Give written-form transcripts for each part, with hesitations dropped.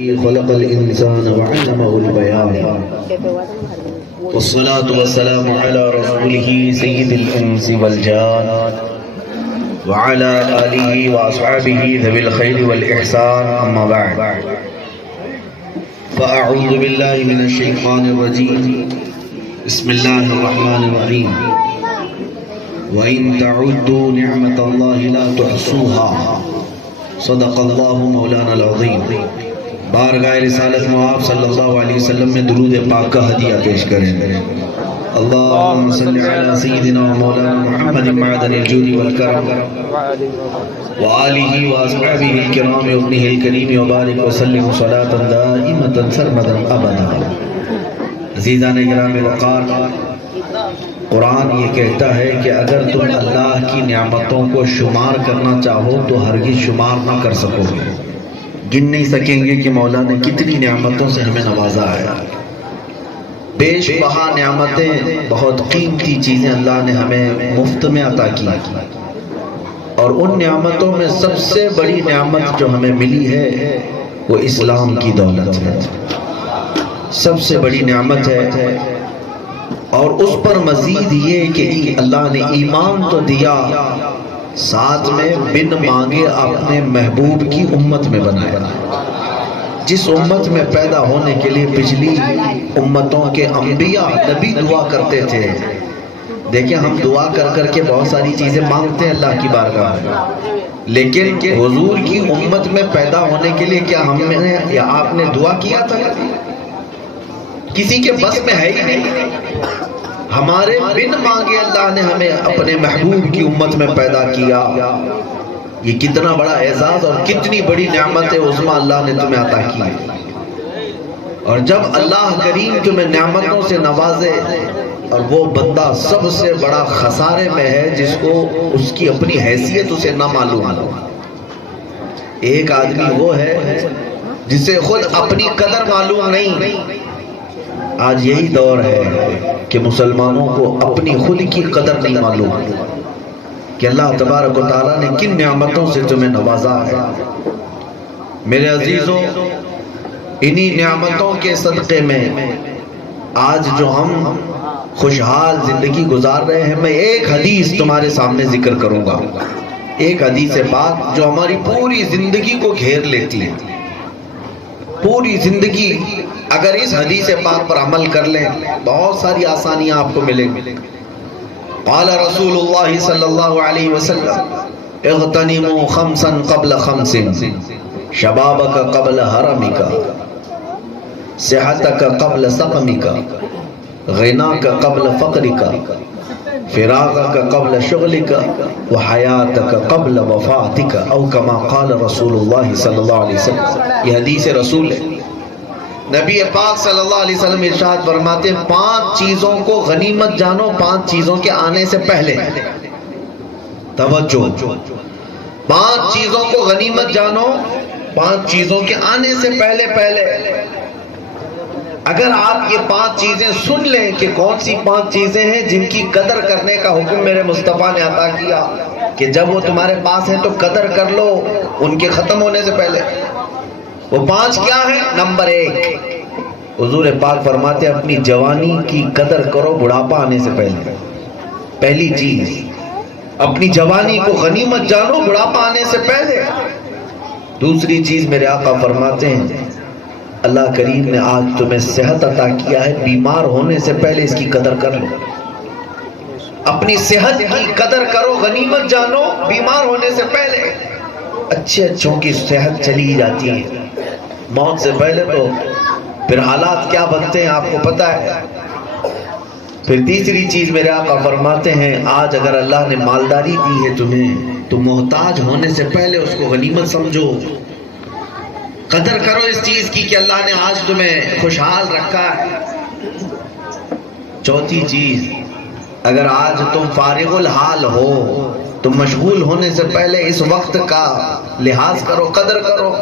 خلق الإنسان وعلمه البيان والصلاة والسلام على رسوله سيد الإنس والجان وعلى آله وأصحابه ذوي الخير والإحسان أما بعد فأعوذ بالله من الشيطان الرجيم بسم الله الرحمن الرحيم وإن تعدوا نعمة الله لا تحصوها صدق الله مولانا العظيم. بارگاہ رسالت میں آپ صلی اللہ علیہ وسلم میں درود پاک کا ہدیہ پیش کریں. اللہم صلی علی سیدنا و مولانا محمد معدن الجود والکرم وآلہ واصحابہ الکرام وابنہ الکریم وبارک وسلم صلاة دائمة سرمدا ابدا. عزیزان کرام وقار، قرآن یہ کہتا ہے کہ اگر تم اللہ کی نعمتوں کو شمار کرنا چاہو تو ہرگز شمار نہ کر سکو گے، گن نہیں سکیں گے کہ مولا نے کتنی نعمتوں سے ہمیں نوازا ہے. بیش بہا نعمتیں، بہت قیمتی چیزیں اللہ نے ہمیں مفت میں عطا کی، اور ان نعمتوں میں سب سے بڑی نعمت جو ہمیں ملی ہے وہ اسلام کی دولت ہے. سب سے بڑی نعمت ہے، اور اس پر مزید یہ کہ اللہ نے ایمان تو دیا، ساتھ میں بن مانگے اپنے محبوب کی امت میں بنایا. جس امت میں پیدا ہونے کے لیے پچھلی امتوں کے انبیاء نبی دعا کرتے تھے. دیکھیں ہم دعا کر کر کے بہت ساری چیزیں مانگتے ہیں اللہ کی بارگاہ میں، لیکن حضور کی امت میں پیدا ہونے کے لیے کیا ہم نے یا آپ نے دعا کیا تھا؟ کسی کے بس میں ہے ہی نہیں. ہمارے بن مانگے اللہ نے ہمیں اپنے محبوب کی امت میں پیدا کیا. یہ کتنا بڑا اعزاز اور کتنی بڑی نعمت عظمیٰ اللہ نے تمہیں عطا کی. اور جب اللہ کریم تمہیں نعمتوں سے نوازے، اور وہ بندہ سب سے بڑا خسارے میں ہے جس کو اس کی اپنی حیثیت اسے نہ معلوم ہو. ایک آدمی وہ ہے جسے خود اپنی قدر معلوم نہیں. آج یہی دور ہے کہ مسلمانوں کو اپنی خود کی قدر نہیں معلوم کہ اللہ تبارک و تعالیٰ نے کن نعمتوں سے تمہیں نوازا ہے. میرے عزیزوں، انہی نعمتوں کے صدقے میں آج جو ہم خوشحال زندگی گزار رہے ہیں، میں ایک حدیث تمہارے سامنے ذکر کروں گا. ایک حدیث پاک جو ہماری پوری زندگی کو گھیر لیتی ہے. پوری زندگی اگر اس حدیث پاک پر عمل کر لیں، بہت ساری آسانیاں آپ کو ملیں گی. قال رسول اللہ صلی اللہ علیہ وسلم اغتنموا خمسا قبل خمس، شبابک قبل حرمک، صحتک قبل سقمک، غناک قبل فقرک، فراغک قبل شغلک، وحیاتک قبل وفاتک، او کما قال رسول اللہ صلی اللہ علیہ وسلم. یہ حدیث رسول ہے. نبی پاک صلی اللہ علیہ وسلم ارشاد فرماتے ہیں 5 چیزوں کو غنیمت جانو 5 چیزوں کے آنے سے پہلے. توجہ، 5 چیزوں کو غنیمت جانو 5 چیزوں کے آنے سے پہلے. اگر آپ یہ 5 چیزیں سن لیں کہ کون سی 5 چیزیں ہیں جن کی قدر کرنے کا حکم میرے مصطفیٰ نے عطا کیا کہ جب وہ تمہارے پاس ہیں تو قدر کر لو ان کے ختم ہونے سے پہلے. وہ 5 کیا ہیں؟ نمبر 1، حضور پاک فرماتے ہیں اپنی جوانی کی قدر کرو بڑھاپا آنے سے پہلے. پہلی چیز، اپنی جوانی کو غنیمت جانو بڑھاپا آنے سے پہلے. دوسری چیز میرے آقا فرماتے ہیں اللہ کریم نے آج تمہیں صحت عطا کیا ہے، بیمار ہونے سے پہلے اس کی قدر کر لو. اپنی صحت کی قدر کرو، غنیمت جانو بیمار ہونے سے پہلے. اچھوں کی صحت چلی جاتی ہے موت سے پہلے، تو پھر حالات کیا بنتے ہیں آپ کو پتہ ہے. پھر تیسری چیز میرے آقا فرماتے ہیں آج اگر اللہ نے مالداری دی ہے تمہیں تو محتاج ہونے سے پہلے اس کو غنیمت سمجھو. قدر کرو اس چیز کی کہ اللہ نے آج تمہیں خوشحال رکھا ہے. چوتھی چیز، اگر آج تم فارغ الحال ہو تو مشغول ہونے سے پہلے اس وقت کا لحاظ کرو، قدر کرو.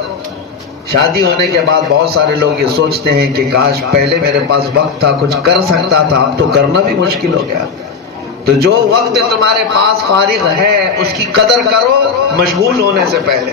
شادی ہونے کے بعد بہت سارے لوگ یہ سوچتے ہیں کہ کاش پہلے میرے پاس وقت تھا، کچھ کر سکتا تھا، اب تو کرنا بھی مشکل ہو گیا. تو جو وقت تمہارے پاس فارغ ہے اس کی قدر کرو مشغول ہونے سے پہلے.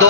2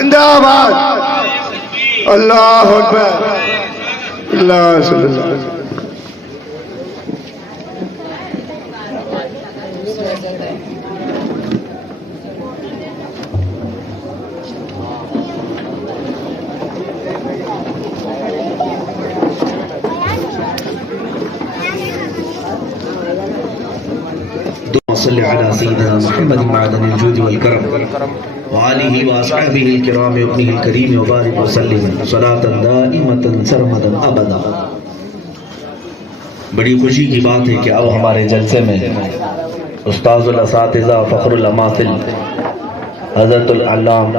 زندہ باد اللہ اکبر اللہ صلی اللہ علیہ وسلم صلی علی سیدنا محمد معدن الجود والکرم وآلہ واصحابہ الکرام وابنہ الکریم وبارک وسلم صلاة دائمة سرمدا ابدا۔ بڑی خوشی کی بات ہے کہ اب ہمارے جلسے میں استاذ الاساتذہ فخر الاماثل حضرت العلام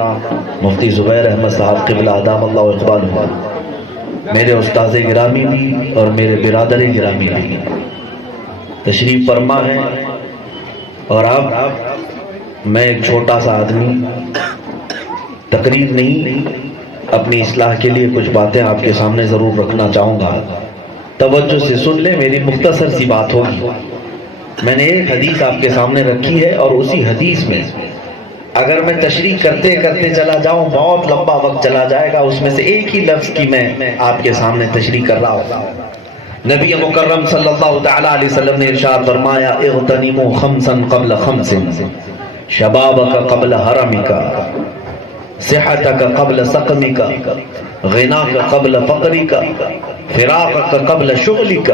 مفتی زبیر احمد صاحب قبلہ ادام اللہ اقبالہ میرے استاذ گرامی بھی اور میرے برادر گرامی بھی تشریف فرما ہے، اور اب میں ایک چھوٹا سا آدمی تقریر نہیں اپنی اصلاح کے لیے کچھ باتیں آپ کے سامنے ضرور رکھنا چاہوں گا، توجہ سے سن لیں، میری مختصر سی بات ہوگی۔ میں نے ایک حدیث آپ کے سامنے رکھی ہے اور اسی حدیث میں اگر میں تشریح کرتے کرتے چلا جاؤں بہت لمبا وقت چلا جائے گا، اس میں سے ایک ہی لفظ کی میں آپ کے سامنے تشریح کر رہا ہوں۔ نبی مکرم صلی اللہ تعالی علیہ وسلم نے ارشاد فرمایا اغتنموا خمسا قبل خمس، شبابک قبل حرمک، صحتک قبل سقمک، غناک قبل فقرک، فراقک قبل شغلک،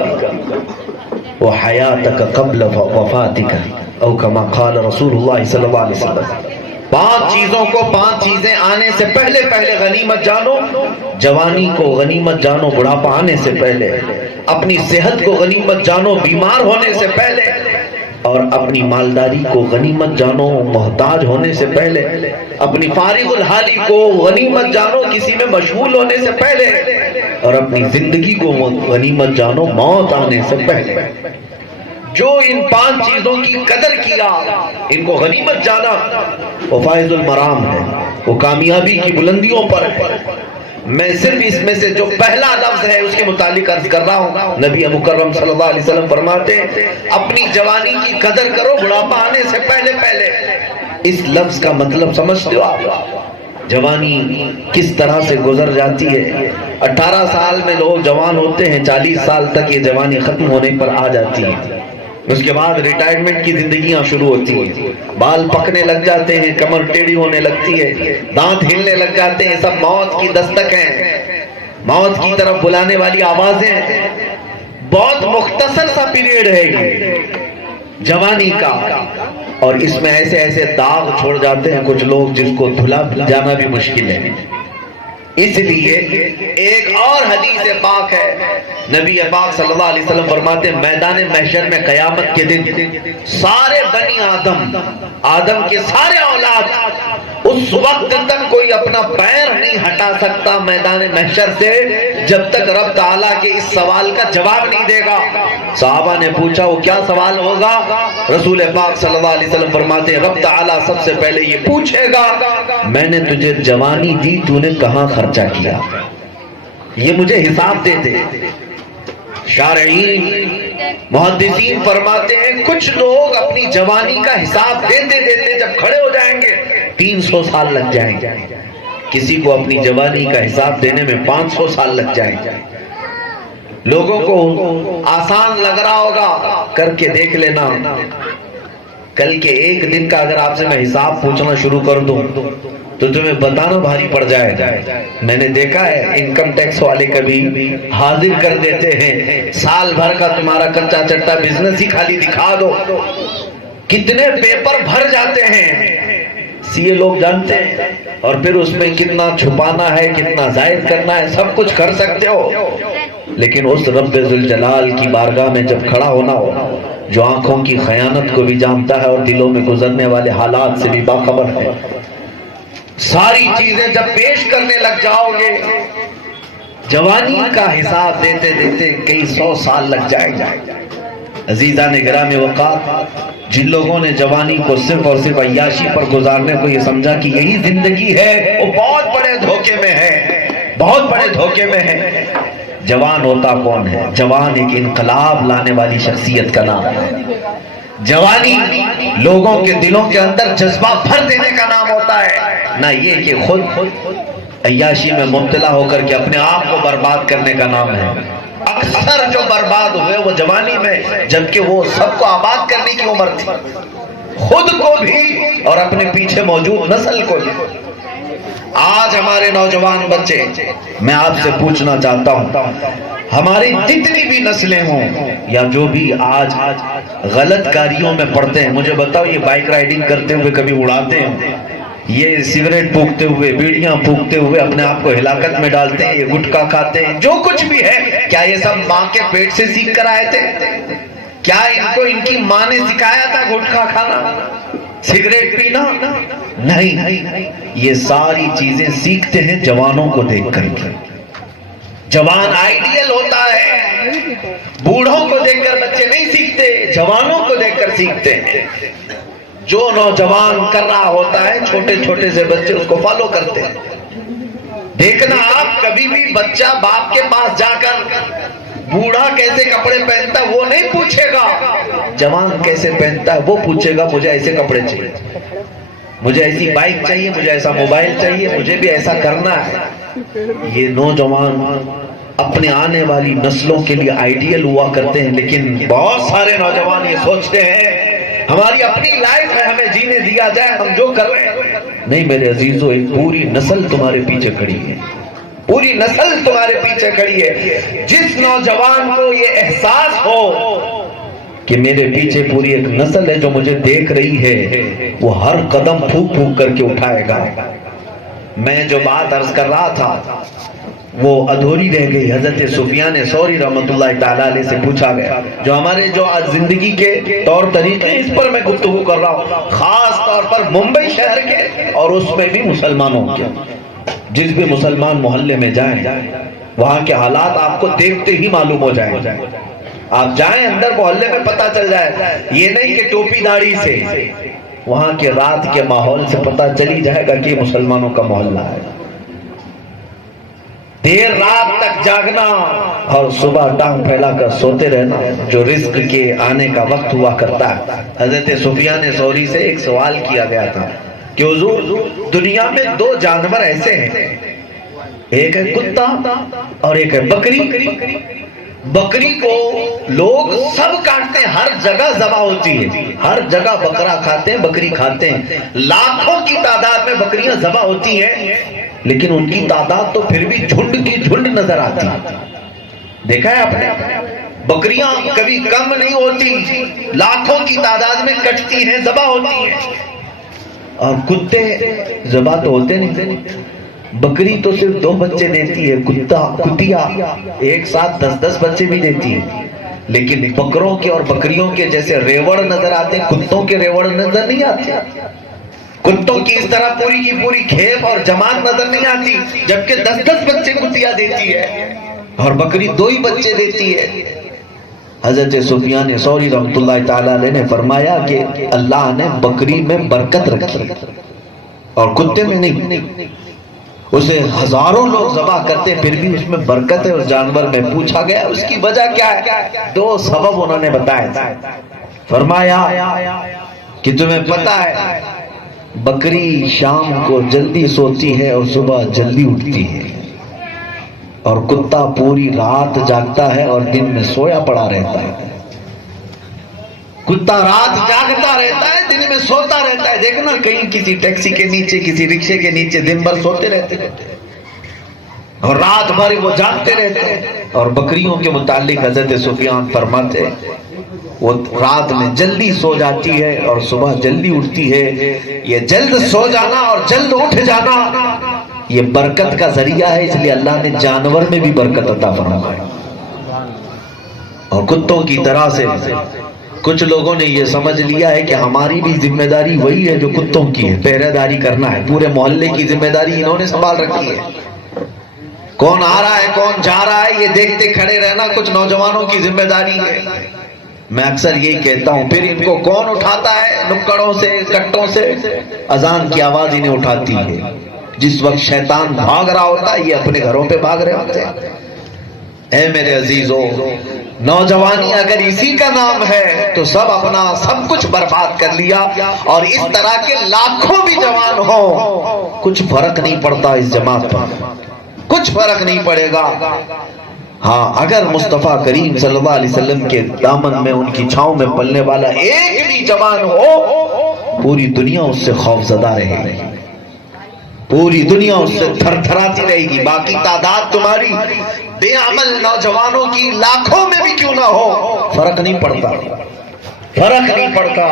وحیاتک قبل وفاتک، او کما قال رسول اللہ صلی اللہ علیہ وسلم۔ 5 چیزوں کو 5 چیزیں آنے سے پہلے غنیمت جانو، جوانی کو غنیمت جانو بڑھاپا آنے سے پہلے، اپنی صحت کو غنیمت جانو بیمار ہونے سے پہلے، اور اپنی مالداری کو غنیمت جانو محتاج ہونے سے پہلے، اپنی فارغ الحالی کو غنیمت جانو کسی میں مشغول ہونے سے پہلے، اور اپنی زندگی کو غنیمت جانو موت آنے سے پہلے۔ جو ان 5 چیزوں کی قدر کیا، ان کو غنیمت جانا، وہ فائز المرام ہے، وہ کامیابی کی بلندیوں پر ہے۔ میں صرف اس میں سے جو پہلا لفظ ہے اس کے متعلق عرض کر رہا ہوں۔ نبی مکرم صلی اللہ علیہ وسلم فرماتے ہیں اپنی جوانی کی قدر کرو بڑھاپا آنے سے پہلے۔ اس لفظ کا مطلب سمجھتے ہو آپ؟ جوانی کس طرح سے گزر جاتی ہے۔ 18 سال میں لوگ جوان ہوتے ہیں، 40 سال تک یہ جوانی ختم ہونے پر آ جاتی ہے، اس کے بعد ریٹائرمنٹ کی زندگیاں شروع ہوتی ہیں، بال پکنے لگ جاتے ہیں، کمر ٹیڑھی ہونے لگتی ہے، دانت ہلنے لگ جاتے ہیں، سب موت کی دستک ہیں، موت کی طرف بلانے والی آوازیں۔ بہت مختصر سا پیریڈ ہے یہ جوانی کا، اور اس میں ایسے ایسے داغ چھوڑ جاتے ہیں کچھ لوگ جس کو دھلا جانا بھی مشکل ہے۔ اس لیے ایک اور حدیث پاک ہے، نبی پاک صلی اللہ علیہ وسلم فرماتے ہیں میدان محشر میں قیامت کے دن سارے بنی آدم کے سارے اولاد اس وقت تک کوئی اپنا پیر نہیں ہٹا سکتا میدان محشر سے جب تک رب تعالیٰ کے اس سوال کا جواب نہیں دے گا۔ صحابہ نے پوچھا وہ کیا سوال ہوگا؟ رسول پاک صلی اللہ علیہ وسلم فرماتے ہیں رب تعالیٰ سب سے پہلے یہ پوچھے گا میں نے تجھے جوانی دی، تو نے کہاں خرچہ کیا؟ یہ مجھے حساب دے دے۔ شارعین محدثین فرماتے ہیں کچھ لوگ اپنی جوانی کا حساب دیتے دیتے جب کھڑے ہو جائیں گے 300 سال لگ جائیں گے، کسی کو اپنی جوانی کا حساب دینے میں 500 سال لگ جائیں گے۔ لوگوں کو آسان لگ رہا ہوگا، کر کے دیکھ لینا، کل کے ایک دن کا اگر آپ سے میں حساب پوچھنا شروع کر دوں تو تمہیں بتانا بھاری پڑ جائے گا۔ میں نے دیکھا ہے انکم ٹیکس والے کبھی حاضر کر دیتے ہیں سال بھر کا تمہارا کچا چٹا بزنس ہی خالی دکھا دو، کتنے پیپر بھر جاتے ہیں یہ لوگ جانتے ہیں، اور پھر اس میں کتنا چھپانا ہے کتنا زائد کرنا ہے سب کچھ کر سکتے ہو، لیکن اس رب ذوالجلال کی بارگاہ میں جب کھڑا ہونا ہو جو آنکھوں کی خیانت کو بھی جانتا ہے اور دلوں میں گزرنے والے حالات سے بھی باخبر ہے، ساری چیزیں جب پیش کرنے لگ جاؤ گے جوانی کا حساب دیتے دیتے کئی 100 سال لگ جائے گا۔ عزیزان گرامی وقار، جن لوگوں نے جوانی کو صرف اور صرف عیاشی پر گزارنے کو یہ سمجھا کہ یہی زندگی ہے، وہ بہت بڑے دھوکے میں ہے، بہت بڑے دھوکے میں ہے۔ جوان ہوتا کون ہے؟ جوان ایک انقلاب لانے والی شخصیت کا نام ہے۔ جوانی لوگوں کے دلوں کے اندر جذبہ بھر دینے کا نام ہوتا ہے۔ نہ یہ کہ خود عیاشی میں مبتلا ہو کر کے اپنے آپ کو برباد کرنے کا نام ہے۔ اکثر جو برباد ہوئے وہ جوانی میں، جبکہ وہ سب کو آباد کرنے کی عمر تھی، خود کو بھی اور اپنے پیچھے موجود نسل کو بھی۔ آج ہمارے نوجوان بچے، میں آپ سے پوچھنا چاہتا ہوں، ہماری جتنی بھی نسلیں ہوں یا جو بھی آج غلط کاریوں میں پڑتے ہیں، مجھے بتاؤ یہ بائک رائیڈنگ کرتے ہوئے کبھی اڑاتے ہیں، یہ سگریٹ پھونکتے ہوئے، بیڑیاں پھونکتے ہوئے اپنے آپ کو ہلاکت میں ڈالتے ہیں، یہ گٹکا کھاتے ہیں، جو کچھ بھی ہے، کیا یہ سب ماں کے پیٹ سے سیکھ کر آئے تھے؟ کیا ان کو ان کی ماں نے سکھایا تھا گٹکا کھانا، سگریٹ پینا؟ نہیں، یہ ساری چیزیں سیکھتے ہیں جوانوں کو دیکھ کر کے۔ جوان آئیڈیل ہوتا ہے، بوڑھوں کو دیکھ کر بچے نہیں سیکھتے، جوانوں کو دیکھ کر سیکھتے ہیں۔ جو نوجوان کر رہا ہوتا ہے، چھوٹے چھوٹے سے بچے اس کو فالو کرتے ہیں۔ دیکھنا آپ کبھی بھی بچہ باپ کے پاس جا کر بوڑھا کیسے کپڑے پہنتا ہے وہ نہیں پوچھے گا، جوان کیسے پہنتا ہے وہ پوچھے گا۔ مجھے ایسے کپڑے چاہیے، مجھے ایسی بائک چاہیے، مجھے ایسا موبائل چاہیے، مجھے بھی ایسا کرنا ہے۔ یہ نوجوان اپنے آنے والی نسلوں کے لیے آئیڈیل ہوا کرتے ہیں، لیکن بہت سارے نوجوان یہ سوچتے ہیں ہماری اپنی لائف ہے، ہمیں جینے دیا جائے، ہم جو کر رہے ہیں۔ نہیں میرے عزیزو، ایک پوری نسل تمہارے پیچھے کھڑی ہے، پوری نسل تمہارے پیچھے کھڑی ہے۔ جس نوجوان کو یہ احساس ہو کہ میرے پیچھے پوری ایک نسل ہے جو مجھے دیکھ رہی ہے، وہ ہر قدم پھونک پھونک کر کے اٹھائے گا۔ میں جو بات عرض کر رہا تھا وہ ادھوری رہ گئی۔ حضرت سفیان ثوری رحمۃ اللہ تعالیٰ علیہ سے پوچھا گیا، جو ہمارے جو زندگی کے طور طریقے اس پر میں گفتگو کر رہا ہوں، خاص طور پر ممبئی شہر کے اور اس میں بھی مسلمانوں کے۔ جس بھی مسلمان محلے میں جائیں وہاں کے حالات آپ کو دیکھتے ہی معلوم ہو جائیں۔ آپ جائیں اندر محلے میں پتہ چل جائے، یہ نہیں کہ ٹوپی داڑھی سے، وہاں کے رات کے ماحول سے پتہ چلی جائے گا کہ مسلمانوں کا محلہ ہے۔ دیر رات تک جاگنا اور صبح ٹانگ پھیلا کر سوتے رہنا، جو رزق کے آنے کا وقت ہوا کرتا ہے۔ حضرت سفیان ثوری سے ایک سوال کیا گیا تھا کہ حضور دنیا میں دو جانور ایسے ہیں، ایک ہے کتا اور ایک ہے بکری۔ بکری کو لوگ سب کاٹتے ہیں، ہر جگہ ذبح ہوتی ہے، ہر جگہ بکرا کھاتے ہیں، بکری کھاتے ہیں، لاکھوں کی تعداد میں بکریاں ذبح ہوتی ہیں، لیکن ان کی تعداد تو پھر بھی جھنڈ کی جھنڈ نظر آتی ہے۔ دیکھا ہے آپ نے، بکریاں کبھی کم نہیں ہوتی، لاکھوں کی تعداد میں کٹتی ہیں، ذبح ہوتی ہیں۔ اور کتے ذبح تو ہوتے نہیں، بکری تو صرف 2 بچے دیتی ہے، کتیا ایک ساتھ 10 بچے بھی دیتی ہے، لیکن بکروں کے اور بکریوں کے جیسے ریوڑ نظر آتے ہیں، کتوں کے ریوڑ نظر نہیں آتے۔ کتوں کی اس طرح پوری کی پوری کھیپ اور جماعت نظر نہیں آتی، جبکہ 10 بچے کتیا دیتی ہے اور بکری 2 ہی بچے دیتی ہے۔ حضرت سفیان ثوری رحمۃ اللہ تعالیٰ علیہ نے فرمایا کہ اللہ نے بکری میں برکت رکھی اور کتے میں نہیں۔ اسے ہزاروں لوگ ذبح کرتے پھر بھی اس میں برکت ہے اس جانور میں۔ پوچھا گیا اس کی وجہ کیا ہے؟ 2 سبب انہوں نے بتائے تھے۔ فرمایا کہ تمہیں پتہ ہے بکری شام کو جلدی سوتی ہے اور صبح جلدی اٹھتی ہے، اور کتا پوری رات جاگتا ہے اور دن میں سویا پڑا رہتا ہے۔ کتا رات جاگتا رہتا ہے، دن میں سوتا رہتا ہے۔ دیکھنا کہیں کسی ٹیکسی کے نیچے، کسی رکشے کے نیچے دن بھر سوتے رہتے ہیں اور رات بھر وہ جاگتے رہتے ہیں۔ اور بکریوں کے متعلق حضرت سفیان فرماتے وہ رات میں جلدی سو جاتی ہے اور صبح جلدی اٹھتی ہے۔ یہ جلد سو جانا اور جلد اٹھ جانا یہ برکت کا ذریعہ ہے، اس لیے اللہ نے جانور میں بھی برکت عطا فرمائی۔ اور کتوں کی طرح سے کچھ لوگوں نے یہ سمجھ لیا ہے کہ ہماری بھی ذمہ داری وہی ہے جو کتوں کی ہے، پہرے داری کرنا ہے۔ پورے محلے کی ذمہ داری انہوں نے سنبھال رکھی ہے، کون آ رہا ہے کون جا رہا ہے یہ دیکھتے کھڑے رہنا کچھ نوجوانوں کی ذمہ داری ہے۔ میں اکثر یہی کہتا ہوں، پھر ان کو کون اٹھاتا ہے نکڑوں سے، کٹوں سے؟ اذان کی آواز انہیں اٹھاتی ہے۔ جس وقت شیطان بھاگ رہا ہوتا ہے یہ اپنے گھروں پہ بھاگ رہے ہوتے ہیں۔ اے میرے عزیزو، نوجوانی اگر اسی کا نام ہے تو سب اپنا سب کچھ برباد کر لیا، اور اس طرح کے لاکھوں بھی جوان ہو، کچھ فرق نہیں پڑتا اس جماعت پر، کچھ فرق نہیں پڑے گا۔ ہاں، اگر مصطفیٰ کریم صلی اللہ علیہ وسلم کے دامن میں، ان کی چھاؤں میں پلنے والا ایک بھی جوان ہو، پوری دنیا اس سے خوف زدہ رہے گی، پوری دنیا اس سے تھر تھراتی رہے گی۔ باقی تعداد تمہاری بے عمل نوجوانوں کی لاکھوں میں بھی کیوں نہ ہو، فرق نہیں پڑتا، فرق نہیں پڑتا۔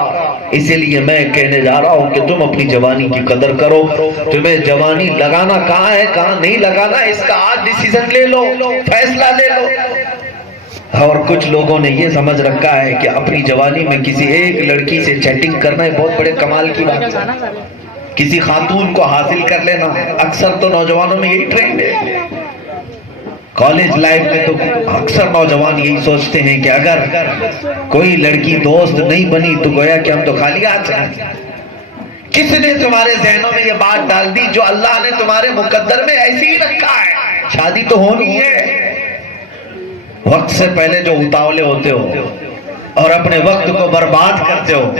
اسی لیے میں کہنے جا رہا ہوں کہ تم اپنی جوانی کی قدر کرو۔ تمہیں جوانی لگانا کہاں ہے، کہاں نہیں لگانا، اس کا آج ڈیسیژن لے لو، فیصلہ لے لو۔ اور کچھ لوگوں نے یہ سمجھ رکھا ہے کہ اپنی جوانی میں کسی ایک لڑکی سے چیٹنگ کرنا ہے بہت بڑے کمال کی بات ہے، کسی خاتون کو حاصل کر لینا۔ اکثر تو نوجوانوں میں یہی ٹرینڈ ہے، کالج لائف میں تو اکثر نوجوان یہی سوچتے ہیں کہ اگر کوئی لڑکی دوست نہیں بنی تو گویا کہ ہم تو خالی ہاتھ ہیں۔ کس نے تمہارے ذہنوں میں یہ بات ڈال دی جو اللہ نے تمہارے مقدر میں ایسی ہی رکھا ہے؟ شادی تو ہونی ہے۔ وقت سے پہلے جو اتاولے ہوتے ہو اور اپنے وقت کو برباد کرتے ہو،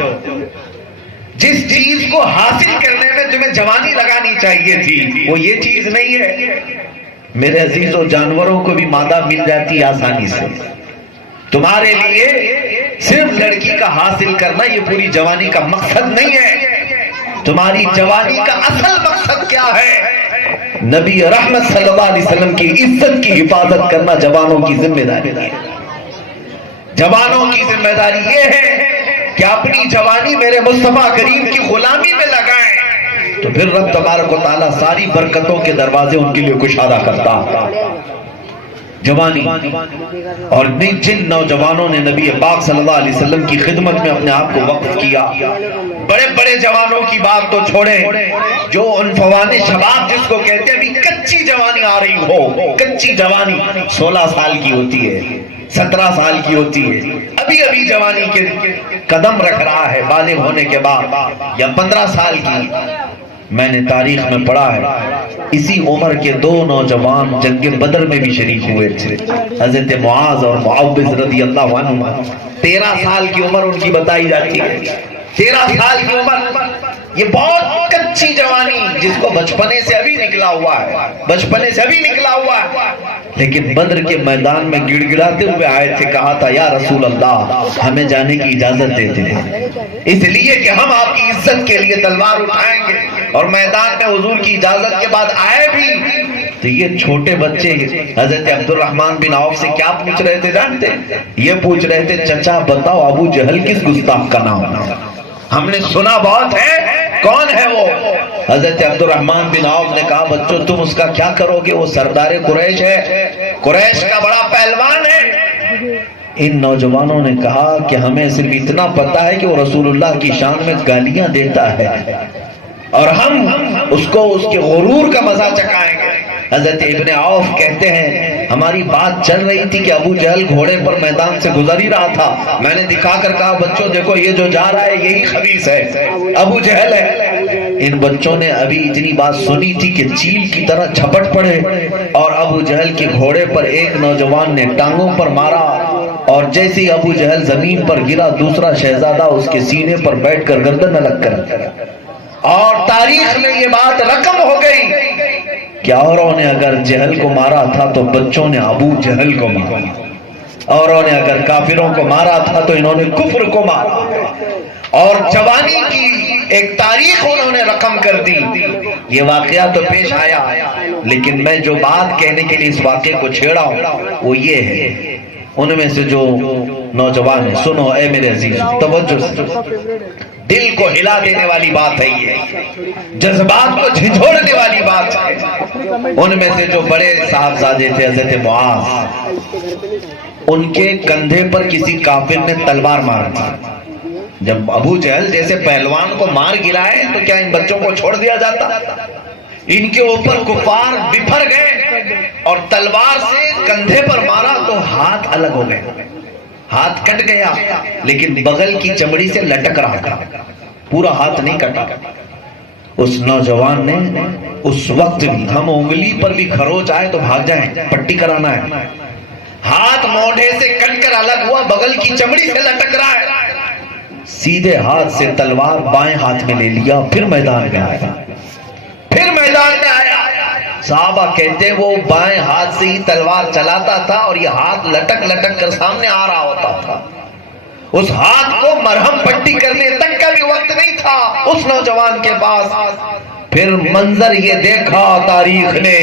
جس چیز کو حاصل کرنے میں تمہیں جوانی لگانی چاہیے تھی وہ یہ چیز نہیں ہے۔ میرے عزیزوں، جانوروں کو بھی مادہ مل جاتی آسانی سے، تمہارے لیے صرف لڑکی کا حاصل کرنا یہ پوری جوانی کا مقصد نہیں ہے۔ تمہاری جوانی کا اصل مقصد کیا ہے؟ نبی رحمت صلی اللہ علیہ وسلم کی عزت کی حفاظت کرنا جوانوں کی ذمہ داری ہے۔ جوانوں کی ذمہ داری یہ ہے کہ اپنی جوانی میرے مصطفیٰ کریم کی غلامی میں لگائیں، تو پھر رب تبارک و تعالیٰ ساری برکتوں کے دروازے ان کے لیے کشادہ کرتا۔ جوانی اور جن نوجوانوں نے نبی پاک صلی اللہ علیہ وسلم کی خدمت میں اپنے آپ کو وقف کیا، بڑے بڑے جوانوں کی بات تو چھوڑیں، جو عنفوان شباب جس کو کہتے ہیں، ابھی کچی جوانی آ رہی ہو، کچی جوانی 16 سال کی ہوتی ہے، 17 سال کی ہوتی ہے، ابھی ابھی جوانی کے قدم رکھ رہا ہے بالغ ہونے کے بعد، یا 15 سال کی۔ میں نے تاریخ میں پڑھا ہے اسی عمر کے 2 نوجوان جنگ بدر میں بھی شریک ہوئے تھے، حضرت معاذ اور معوذ رضی اللہ عنہ۔ 13 سال کی عمر ان کی بتائی جاتی ہے، 13 سال کی عمر، یہ بہت کچی جوانی جس کو بچپنے سے ابھی نکلا ہوا ہے، بچپنے سے ابھی نکلا ہوا ہے، لیکن بدر کے میدان میں گڑ گڑاتے ہوئے آئے تھے، کہا تھا یا رسول اللہ ہمیں جانے کی اجازت دیتے ہیں، اس لیے کہ ہم آپ کی عزت کے لیے تلوار اٹھائیں گے۔ اور میدان میں حضور کی اجازت کے بعد آئے بھی تو یہ چھوٹے بچے حضرت عبد الرحمن بن عوف سے کیا پوچھ رہے تھے جانتے؟ یہ پوچھ رہے تھے چچا بتاؤ ابو جہل کس گستاخ کا نام ہے؟ ہم نے سنا بہت ہے، کون ہے وہ؟ حضرت عبد الرحمن بن عوف نے کہا بچوں تم اس کا کیا کرو گے، وہ سردار قریش ہے، قریش کا بڑا پہلوان ہے۔ ان نوجوانوں نے کہا کہ ہمیں صرف اتنا پتا ہے کہ وہ رسول اللہ کی شان میں گالیاں دیتا ہے، اور ہم اس کو اس کے غرور کا مزہ چکھائیں گے۔ حضرت ابن عوف کہتے ہیں ہماری بات چل رہی تھی کہ ابو جہل گھوڑے پر میدان سے گزر ہی رہا تھا، میں نے دکھا کر کہا بچوں دیکھو یہ جو جا رہا ہے یہی خبیث ہے، ابو جہل ہے۔ ان بچوں نے ابھی اتنی بات سنی تھی کہ چیل کی طرح جھپٹ پڑے، اور ابو جہل کے گھوڑے پر ایک نوجوان نے ٹانگوں پر مارا، اور جیسے ہی ابو جہل زمین پر گرا دوسرا شہزادہ اس کے سینے پر بیٹھ کر گردن الگ کر، اور تاریخ میں یہ بات رقم ہو گئی کہ اوروں نے اگر جہل کو مارا تھا تو بچوں نے ابو جہل کو مارا، اوروں نے اگر کافروں کو مارا تھا تو انہوں نے کفر کو مارا، اور جوانی کی ایک تاریخ انہوں نے رقم کر دی۔ یہ واقعہ تو پیش آیا، لیکن میں جو بات کہنے کے لیے اس واقعے کو چھیڑا ہوں وہ یہ ہے، ان میں سے جو نوجوان ہیں سنو اے میرے عزیز توجہ سے، دل کو ہلا دینے والی بات ہے، یہ جذبات کو جھنجھوڑنے والی بات ہے۔ ان میں سے جو بڑے صاحبزادے تھے حضرت معاذ، ان کے کندھے پر کسی کافر نے تلوار مار دی۔ جب ابو جہل جیسے پہلوان کو مار گرائے تو کیا ان بچوں کو چھوڑ دیا جاتا؟ ان کے اوپر کفار بپھر گئے اور تلوار سے کندھے پر مارا تو ہاتھ الگ ہو گئے، ہاتھ کٹ گیا، لیکن بغل کی چمڑی سے لٹک رہا تھا، پورا ہاتھ نہیں کٹا۔ اس نوجوان نے اس وقت بھی، ہم انگلی پر بھی خروچ آئے تو بھاگ جائیں، پٹی کرانا ہے، ہاتھ موڑے سے کٹ کر الگ ہوا، بغل کی چمڑی سے لٹک رہا ہے، سیدھے ہاتھ سے تلوار بائیں ہاتھ میں لے لیا، پھر میدان میں آیا، پھر میدان میں آیا۔ صحابہ کہتے وہ بائیں ہاتھ سے ہی تلوار چلاتا تھا اور یہ ہاتھ لٹک لٹک کر سامنے آ رہا ہوتا تھا، اس ہاتھ کو مرہم پٹی کرنے تک کا بھی وقت نہیں تھا اس نوجوان کے پاس۔ پھر منظر یہ دیکھا تاریخ نے،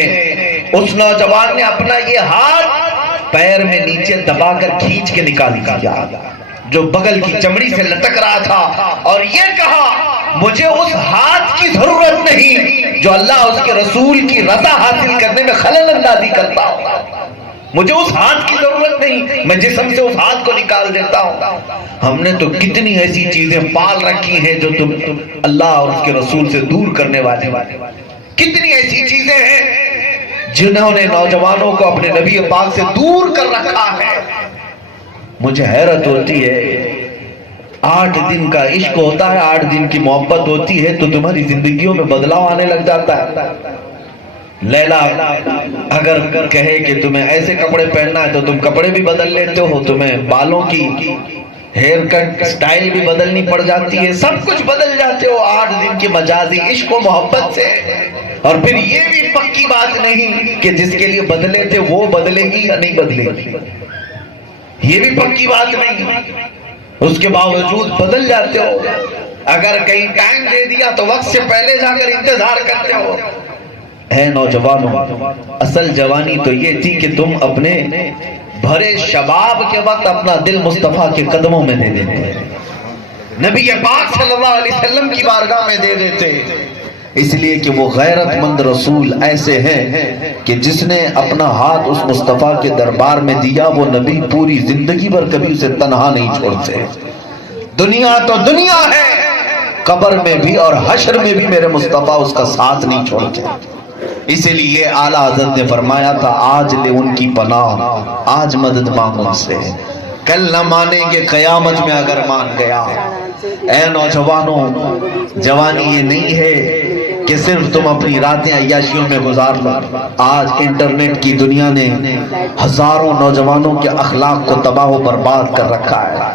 اس نوجوان نے اپنا یہ ہاتھ پیر میں نیچے دبا کر کھینچ کے نکال دیا جو بغل کی چمڑی سے لٹک رہا تھا، اور یہ کہا مجھے اس ہاتھ کی ضرورت نہیں جو اللہ اس کے رسول کی رضا حاصل کرنے میں خلل اندازی کرتا ہوں، مجھے اس ہاتھ کی ضرورت نہیں، میں جسم سے اس ہاتھ کو نکال دیتا ہوں۔ ہم نے تو کتنی ایسی چیزیں پال رکھی ہیں جو تم اللہ اور اس کے رسول سے دور کرنے والے، کتنی ایسی چیزیں ہیں جنہوں نے نوجوانوں کو اپنے نبی پاک سے دور کر رکھا ہے۔ مجھے حیرت ہوتی ہے، 8 دن کا عشق ہوتا ہے، 8 دن کی محبت ہوتی ہے تو تمہاری زندگیوں میں بدلاؤ آنے لگ جاتا ہے۔ لیلا اگر کہے کہ تمہیں ایسے کپڑے پہننا ہے تو تم کپڑے بھی بدل لیتے ہو، تمہیں بالوں کی ہیئر کٹ سٹائل بھی بدلنی پڑ جاتی ہے، سب کچھ بدل جاتے ہو 8 دن کی مجازی عشق و محبت سے۔ اور پھر یہ بھی پکی بات نہیں کہ جس کے لیے بدلے تھے وہ بدلے گی یا نہیں بدلے گی، یہ بھی پکی بات نہیں، اس کے باوجود بدل جاتے ہو۔ اگر کہیں ٹائم دے دیا تو وقت سے پہلے جا کر انتظار کرتے ہو۔ اے نوجوانوں، اصل جوانی تو یہ تھی کہ تم اپنے بھرے شباب کے وقت اپنا دل مصطفیٰ کے قدموں میں دے دیتے، نبی پاک صلی اللہ علیہ وسلم کی بارگاہ میں دے دیتے، اس لیے کہ وہ غیرت مند رسول ایسے ہیں کہ جس نے اپنا ہاتھ اس مصطفیٰ کے دربار میں دیا وہ نبی پوری زندگی بھر کبھی اسے تنہا نہیں چھوڑتے۔ دنیا تو دنیا ہے، قبر میں بھی اور حشر میں بھی میرے مصطفیٰ اس کا ساتھ نہیں چھوڑتے۔ اسی لیے اعلیٰ حضرت نے فرمایا تھا آج لے ان کی پناہ، آج مدد مانگ ان سے، کل نہ مانیں گے قیامت میں اگر مان گیا۔ اے نوجوانوں، جوانی یہ نہیں ہے کہ صرف تم اپنی راتیں عیاشیوں میں گزار لو۔ آج انٹرنیٹ کی دنیا نے ہزاروں نوجوانوں کے اخلاق کو تباہ و برباد کر رکھا ہے۔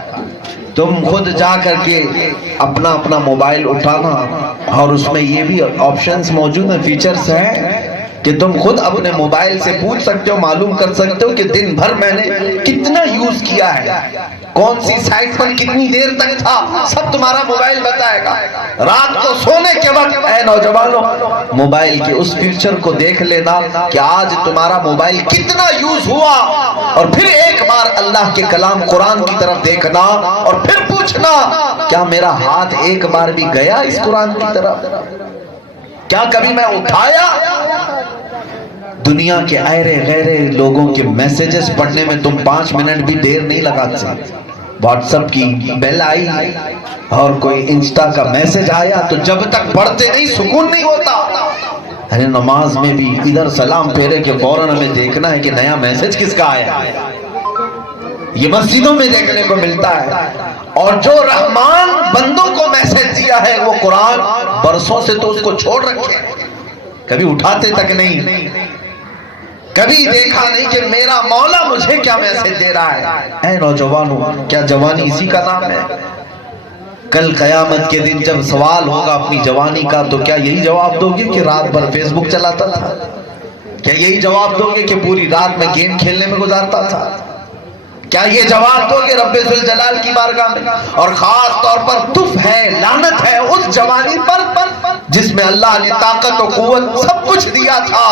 تم خود جا کر کے اپنا موبائل اٹھانا، اور اس میں یہ بھی آپشنز موجود ہیں، فیچرز ہیں کہ تم خود اپنے موبائل سے پوچھ سکتے ہو، معلوم کر سکتے ہو کہ دن بھر میں نے کتنا یوز کیا ہے، کون سی سائٹ پر کتنی دیر تک تھا، سب تمہارا موبائل بتائے گا۔ رات کو سونے کے وقت اے نوجوانوں موبائل کے اس فیچر کو دیکھ لینا کہ آج تمہارا موبائل کتنا یوز ہوا، اور پھر ایک بار اللہ کے کلام قرآن کی طرف دیکھنا اور پھر پوچھنا کیا میرا ہاتھ ایک بار بھی گیا اس قرآن کی طرف، کیا کبھی میں اٹھایا۔ دنیا کے ایرے غیرے لوگوں کے میسیجز پڑھنے میں تم 5 منٹ بھی دیر نہیں لگاتے۔ واٹس ایپ کی بیل آئی اور کوئی انسٹا کا میسج آیا تو جب تک پڑھتے نہیں سکون نہیں ہوتا۔ ارے نماز میں بھی ادھر سلام پھیرے کے فوراً ہمیں دیکھنا ہے کہ نیا میسج کس کا آیا ہے، یہ مسجدوں میں دیکھنے کو ملتا ہے۔ اور جو رحمان بندوں کو میسج دیا ہے وہ قرآن برسوں سے تو اس کو چھوڑ رکھے، کبھی اٹھاتے تک نہیں، کبھی دیکھا نہیں کہ میرا مولا مجھے کیا میسج دے رہا ہے۔ اے نوجوانوں، کیا جوانی اسی کا نام ہے؟ کل قیامت کے دن جب سوال ہوگا اپنی جوانی کا تو کیا یہی جواب دو گے کہ رات بھر فیس بک چلاتا تھا؟ کیا یہی جواب دو گے کہ پوری رات میں گیم کھیلنے میں گزارتا تھا؟ کیا یہ جواب دو گے رب ذوالجلال کی بارگاہ میں؟ اور خاص طور پر تف ہے، لعنت ہے اس جوانی پر جس میں اللہ نے طاقت و قوت سب کچھ دیا تھا،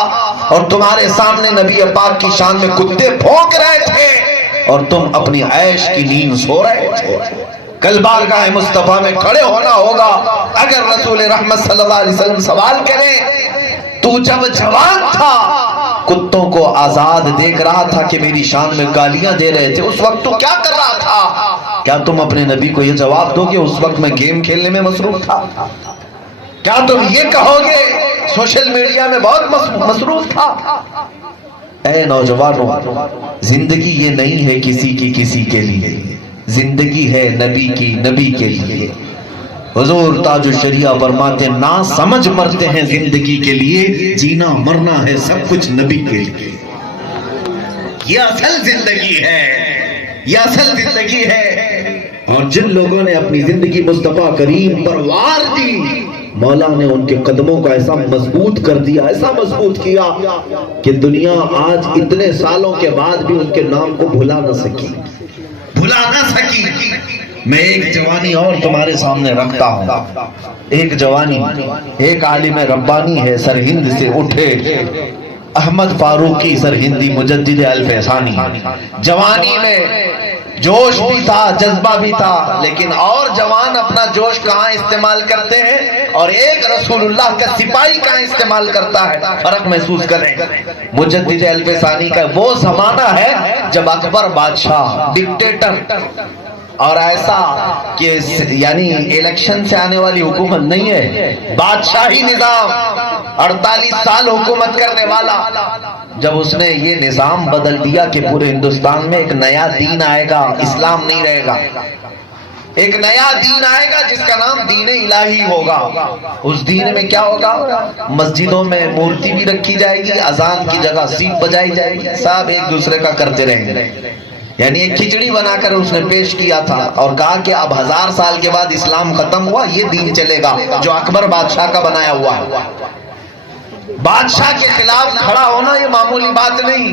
اور تمہارے سامنے نبی پاک کی شان میں کتے بھونک رہے تھے اور تم اپنی عیش کی نیند سو رہے تھے۔ کل بارگاہ مصطفیٰ میں کھڑے ہونا ہوگا۔ اگر رسول رحمت صلی اللہ علیہ وسلم سوال کریں تو جب جوان تھا کتوں کو آزاد دیکھ رہا تھا کہ میری شان میں گالیاں دے رہے تھے، اس وقت تو کیا کر رہا تھا؟ کیا تم اپنے نبی کو یہ جواب دو کہ اس وقت میں گیم کھیلنے میں مصروف تھا؟ کیا تم یہ کہو گے سوشل میڈیا میں بہت مصروف تھا؟ اے نوجوانوں، زندگی یہ نہیں ہے کسی کے لیے، زندگی ہے نبی کی، نبی کے لیے۔ حضور تاج الشریعہ فرماتے نا سمجھ مرتے ہیں زندگی کے لیے، جینا مرنا ہے سب کچھ نبی کے لیے۔ یہ اصل زندگی ہے، یہ اصل زندگی ہے۔ اور جن لوگوں نے اپنی زندگی مصطفیٰ کریم پر وار دی، مولا نے ان کے قدموں کو ایسا مضبوط کر دیا، ایسا مضبوط کیا کہ دنیا آج اتنے سالوں کے بعد بھی ان کے نام کو بھلا نہ سکی، بھلا نہ سکی۔ میں ایک جوانی اور تمہارے سامنے رکھتا ہوں، ایک جوانی، ایک عالم ربانی ہے سرہند سے اٹھے، احمد فاروقی سرہندی مجدد الفیسانی۔ جوانی میں جوش بھی تھا، جذبہ بھی تھا، لیکن اور جوان اپنا جوش کہاں استعمال کرتے ہیں اور ایک رسول اللہ کا سپاہی کہاں استعمال کرتا ہے، فرق محسوس کریں۔ مجدد الفیسانی کا وہ زمانہ ہے جب اکبر بادشاہ ڈکٹیٹر، اور ایسا کہ یعنی الیکشن سے آنے والی حکومت نہیں ہے، بادشاہی نظام، 48 سال حکومت کرنے والا، جب اس نے یہ نظام بدل دیا کہ پورے ہندوستان میں ایک نیا دین آئے گا، اسلام نہیں رہے گا، ایک نیا دین آئے گا جس کا نام دین الہی ہوگا۔ اس دین میں کیا ہوگا؟ مسجدوں میں مورتی بھی رکھی جائے گی، اذان کی جگہ سیٹ بجائی جائے گی، سب ایک دوسرے کا کرتے رہیں گے۔ یعنی ایک کھچڑی بنا کر اس نے پیش کیا تھا اور کہا کہ اب 1000 سال کے بعد اسلام ختم ہوا، یہ دین چلے گا جو اکبر بادشاہ کا بنایا ہوا ہے۔ بادشاہ کے خلاف کھڑا ہونا یہ معمولی بات نہیں۔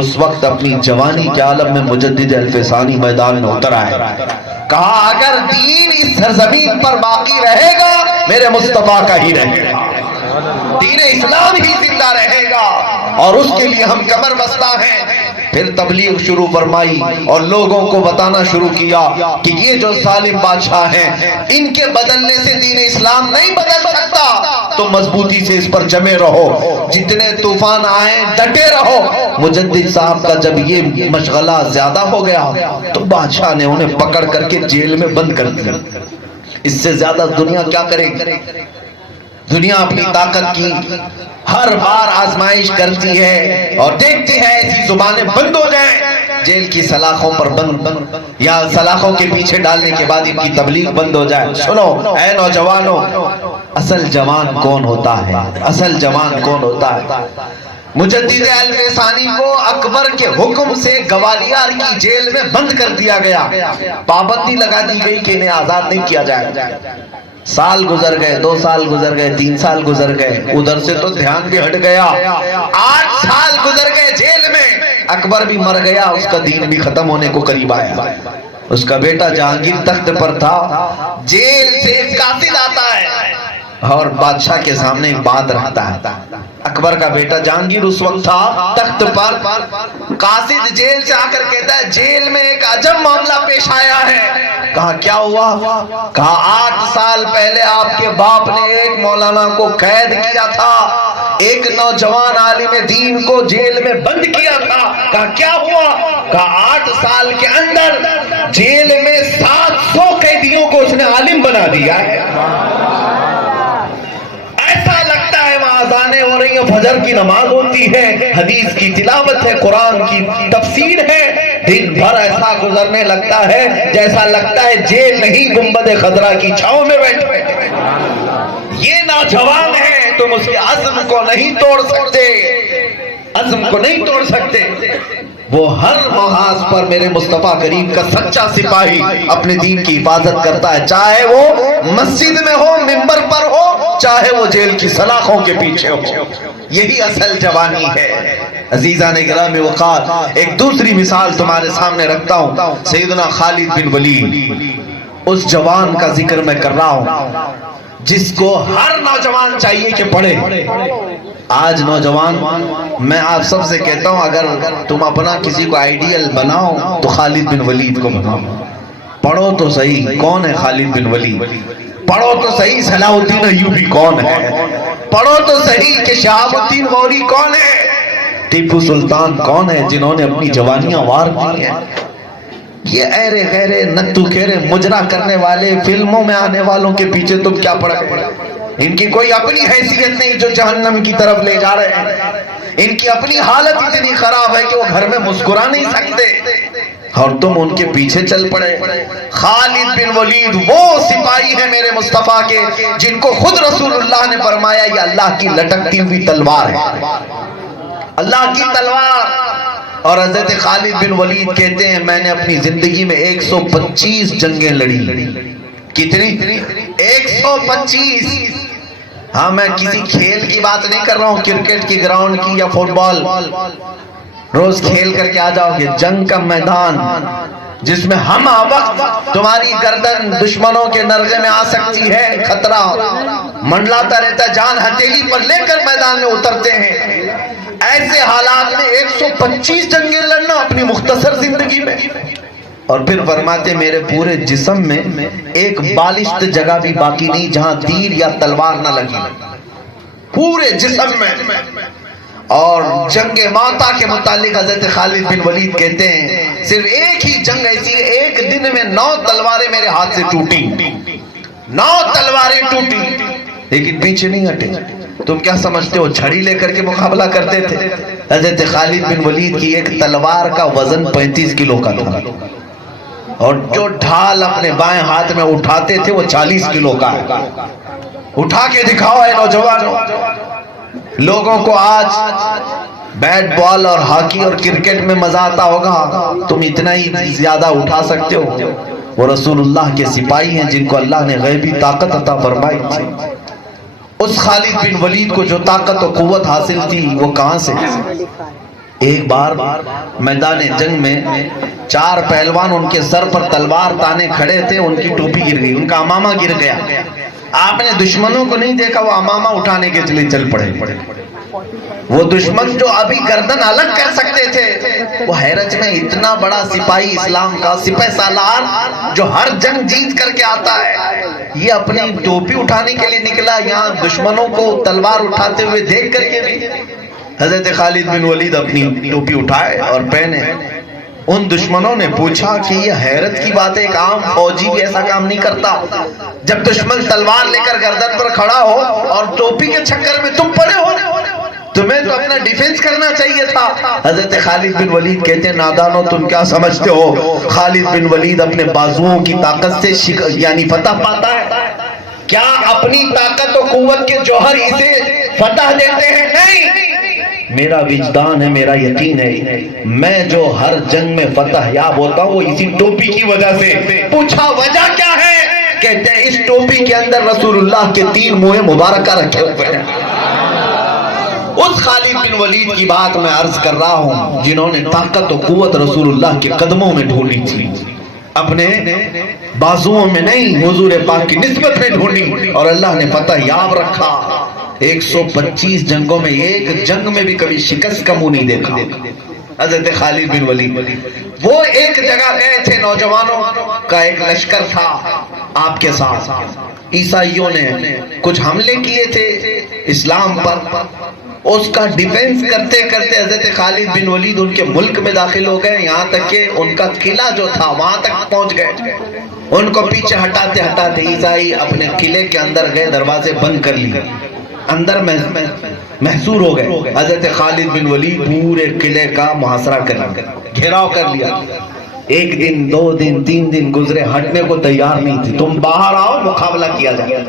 اس وقت اپنی جوانی کے عالم میں مجدد الفیسانی میدان میں اتر آئے، کہا اگر دین اس سرزمین پر باقی رہے گا میرے مصطفیٰ کا ہی رہے گا، دین اسلام ہی زندہ رہے گا، اور اس کے لیے ہم کمر بستہ ہیں۔ پھر تبلیغ شروع فرمائی اور لوگوں کو بتانا شروع کیا کہ یہ جو ظالم بادشاہ ہیں ان کے بدلنے سے دین اسلام نہیں بدل سکتا، تو مضبوطی سے اس پر جمے رہو، جتنے طوفان آئیں ڈٹے رہو۔ مجدد صاحب کا جب یہ مشغلہ زیادہ ہو گیا تو بادشاہ نے انہیں پکڑ کر کے جیل میں بند کر دیا۔ اس سے زیادہ دنیا کیا کرے گی؟ دنیا اپنی طاقت کی ہر بار آزمائش کرتی ہے اور دیکھتی ہے ایسی زبانیں بند ہو جائیں، جیل کی سلاخوں پر بند یا سلاخوں کے پیچھے ڈالنے کے بعد ان کی تبلیغ بند ہو جائے۔ سنو اے نوجوانوں، اصل جوان کون ہوتا ہے؟ اصل جوان کون ہوتا ہے؟ مجدد الفیسانی کو اکبر کے حکم سے گوالیار کی جیل میں بند کر دیا گیا، پابندی لگا دی گئی کہ انہیں آزاد نہیں کیا جائے۔ سال گزر گئے، 2 سال گزر گئے، 3 سال گزر گئے، ادھر سے تو دھیان بھی ہٹ گیا، 8 سال گزر گئے جیل میں، اکبر بھی مر گیا، اس کا دین بھی ختم ہونے کو قریب آیا۔ اس کا بیٹا جہانگیر تخت پر تھا، جیل سے ایک قاصد آتا ہے اور بادشاہ کے سامنے ایک بات رکھتا ہے۔ اکبر کا بیٹا جہانگیر اس وقت تھا تخت پر، قاصد جیل سے آ کر کہتا ہے جیل میں ایک عجب معاملہ پیش آیا ہے۔ کہا کیا ہوا؟ کہا 8 سال پہلے آپ کے باپ نے ایک مولانا کو قید کیا تھا، ایک نوجوان عالم دین کو جیل میں بند کیا تھا۔ کہا کیا ہوا؟ کہا 8 سال کے اندر جیل میں 700 قیدیوں کو اس نے عالم بنا دیا ہے۔ ایسا لگتا ہے وہاں اذانیں ہو رہی ہیں، فجر کی نماز ہوتی ہے، حدیث کی تلاوت ہے، قرآن کی تفسیر ہے، دن بھر ایسا گزرنے لگتا ہے جیسا لگتا ہے جیل نہیں گنبد خضرا کی چھاؤں میں بیٹھے۔ یہ نوجوان ہے، تم اس کے عزم کو نہیں توڑ سکتے، عزم کو نہیں توڑ سکتے۔ وہ ہر محاذ پر میرے مصطفیٰ کریم کا سچا سپاہی اپنے دین کی حفاظت کرتا ہے، چاہے وہ مسجد میں ہو، منبر پر ہو، چاہے وہ جیل کی سلاخوں کے پیچھے ہو۔ یہی اصل جوانی ہے۔ عزیزان گرامی وقار، ایک دوسری مثال تمہارے سامنے رکھتا ہوں، سیدنا خالد بن ولید، اس جوان کا ذکر میں کر رہا ہوں جس کو ہر نوجوان چاہیے کہ پڑھے۔ آج نوجوان، میں آپ سب سے کہتا ہوں اگر تم اپنا کسی کو آئیڈیل بناؤ تو خالد بن ولید کو بناؤ۔ پڑھو تو صحیح کون ہے خالد بن ولید، پڑھو تو صحیح صلاح الدین ایوبی کون ہے، پڑھو تو صحیح کہ شہاب الدین غوری کون ہے، ٹیپو سلطان کون ہے جنہوں نے اپنی جوانیاں وار کی ہیں۔ یہ ایرے غیرے نتو کھیرے مجرا کرنے والے، فلموں میں آنے والوں کے پیچھے تم کیا پڑ گئے؟ ان کی کوئی اپنی حیثیت نہیں جو جہنم کی طرف لے جا رہے ہیں، ان کی اپنی حالت اتنی خراب ہے کہ وہ گھر میں مسکرا نہیں سکتے اور تم ان کے پیچھے چل پڑے۔ خالد بن ولید وہ سپاہی ہیں میرے مصطفیٰ کے جن کو خود رسول اللہ نے فرمایا یہ اللہ کی لٹکتی ہوئی تلوار ہے، اللہ کی تلوار۔ اور حضرت خالد بن ولید کہتے ہیں میں نے اپنی زندگی میں 125 جنگیں لڑی. کتنی؟ 125. ہاں میں کسی کھیل کی بات نہیں کر رہا ہوں، کرکٹ کی گراؤنڈ کی یا فٹ بال روز کھیل کر کے آ جاؤ گے. جنگ کا میدان جس میں ہم وقت تمہاری گردن دشمنوں کے نرغے میں آ سکتی ہے، خطرہ منڈلاتا رہتا ہے، جان ہتھیلی پر لے کر میدان میں اترتے ہیں. ایسے حالات میں 125 جنگیں لڑنا اپنی مختصر زندگی میں. اور پھر فرماتے میرے پورے جسم میں ایک بالشت جگہ بھی باقی نہیں جہاں تیر یا تلوار نہ لگی، پورے جسم میں. اور جنگ موتا کے متعلق حضرت خالد بن ولید کہتے ہیں صرف ایک ہی جنگ ایسی ہے، ایک دن میں 9 تلواریں میرے ہاتھ سے ٹوٹی، 9 تلواریں ٹوٹی، لیکن پیچھے نہیں ہٹے. تم کیا سمجھتے ہو چھڑی لے کر کے مقابلہ کرتے تھے؟ حضرت خالد بن ولید کی ایک تلوار کا وزن 35 کلو کا تھا، اور جو ڈھال اپنے بائیں ہاتھ میں اٹھاتے تھے وہ 40 کلو کا ہے. اٹھا کے دکھاؤ اے نوجوانوں. لوگوں کو آج بیٹ بال اور ہاکی اور کرکٹ میں مزہ آتا ہوگا، تم اتنا ہی زیادہ اٹھا سکتے ہو. وہ رسول اللہ کے سپاہی ہیں جن کو اللہ نے غیبی طاقت عطا فرمائی تھی. اس خالد بن ولید کو جو طاقت و قوت حاصل تھی وہ کہاں سے؟ ایک بار میدان جنگ میں 4 پہلوان ان کے سر پر تلوار تانے کھڑے تھے، ان کی ٹوپی گر گئی، ان کا امامہ گر گیا. آپ نے دشمنوں کو نہیں دیکھا، وہ امامہ اٹھانے کے لیے چل پڑے. وہ دشمن جو ابھی گردن الگ کر سکتے تھے وہ حیرت میں، اتنا بڑا سپاہی اسلام کا سپہ سالار جو ہر جنگ جیت کر کے آتا ہے، یہ اپنی ٹوپی اٹھانے کے لیے نکلا، یہاں دشمنوں کو تلوار اٹھاتے ہوئے دیکھ کر کے بھی. حضرت خالد بن ولید اپنی ٹوپی اٹھائے اور پہنے. ان دشمنوں نے پوچھا کہ یہ حیرت کی بات ہے، ایک عام فوجی بھی ایسا کام نہیں کرتا. جب دشمن تلوار لے کر گردن پر کھڑا ہو اور ٹوپی کے چکر میں تم پڑے ہو، تمہیں تو اپنا ڈیفنس کرنا چاہیے تھا. حضرت خالد بن ولید کہتے ہیں نادانو تم کیا سمجھتے ہو خالد بن ولید اپنے بازوؤں کی طاقت سے یعنی فتح پاتا ہے؟ کیا اپنی طاقت و قوت کے جوہر اسے فتح دیتے ہیں؟ نہیں. میرا وجدان ہے، میرا یقین ہے، میں جو ہر جنگ میں فتح یاب ہوتا ہوں وہ اسی ٹوپی کی وجہ سے. پوچھا وجہ کیا ہے؟ کہتے ہیں اس ٹوپی کے اندر رسول اللہ کے 3 منہ مبارکہ رکھے ہوئے ہیں. اس خالد بن ولید کی بات میں عرض کر رہا ہوں جنہوں نے طاقت و قوت رسول اللہ کے قدموں میں ڈھونڈی تھی، اپنے بازوؤں میں نہیں، حضور پاک کی نسبت میں ڈھونڈی، اور اللہ نے فتح یاب رکھا. 125 جنگوں میں ایک جنگ میں بھی کبھی شکست کا منہ نہیں دیکھا حضرت خالد بن ولید. وہ ایک جگہ گئے تھے، نوجوانوں کا ایک لشکر تھا آپ کے ساتھ. عیسائیوں نے کچھ حملے کیے تھے اسلام پر، اس کا ڈیفنس کرتے کرتے حضرت خالد بن ولید ان کے ملک میں داخل ہو گئے، یہاں تک کہ ان کا قلعہ جو تھا وہاں تک پہنچ گئے. ان کو پیچھے ہٹاتے ہٹاتے عیسائی اپنے قلعے کے اندر گئے، دروازے بند کر لیے، اندر محصور ہو گئے. حضرت خالد بن ولید پورے قلعے کا محاصرہ کر لیا، گھیراؤ کر لیا. 1 دن 2 دن 3 دن گزرے، ہٹنے کو تیار نہیں تھی. تم باہر آؤ، مقابلہ کیا جائے.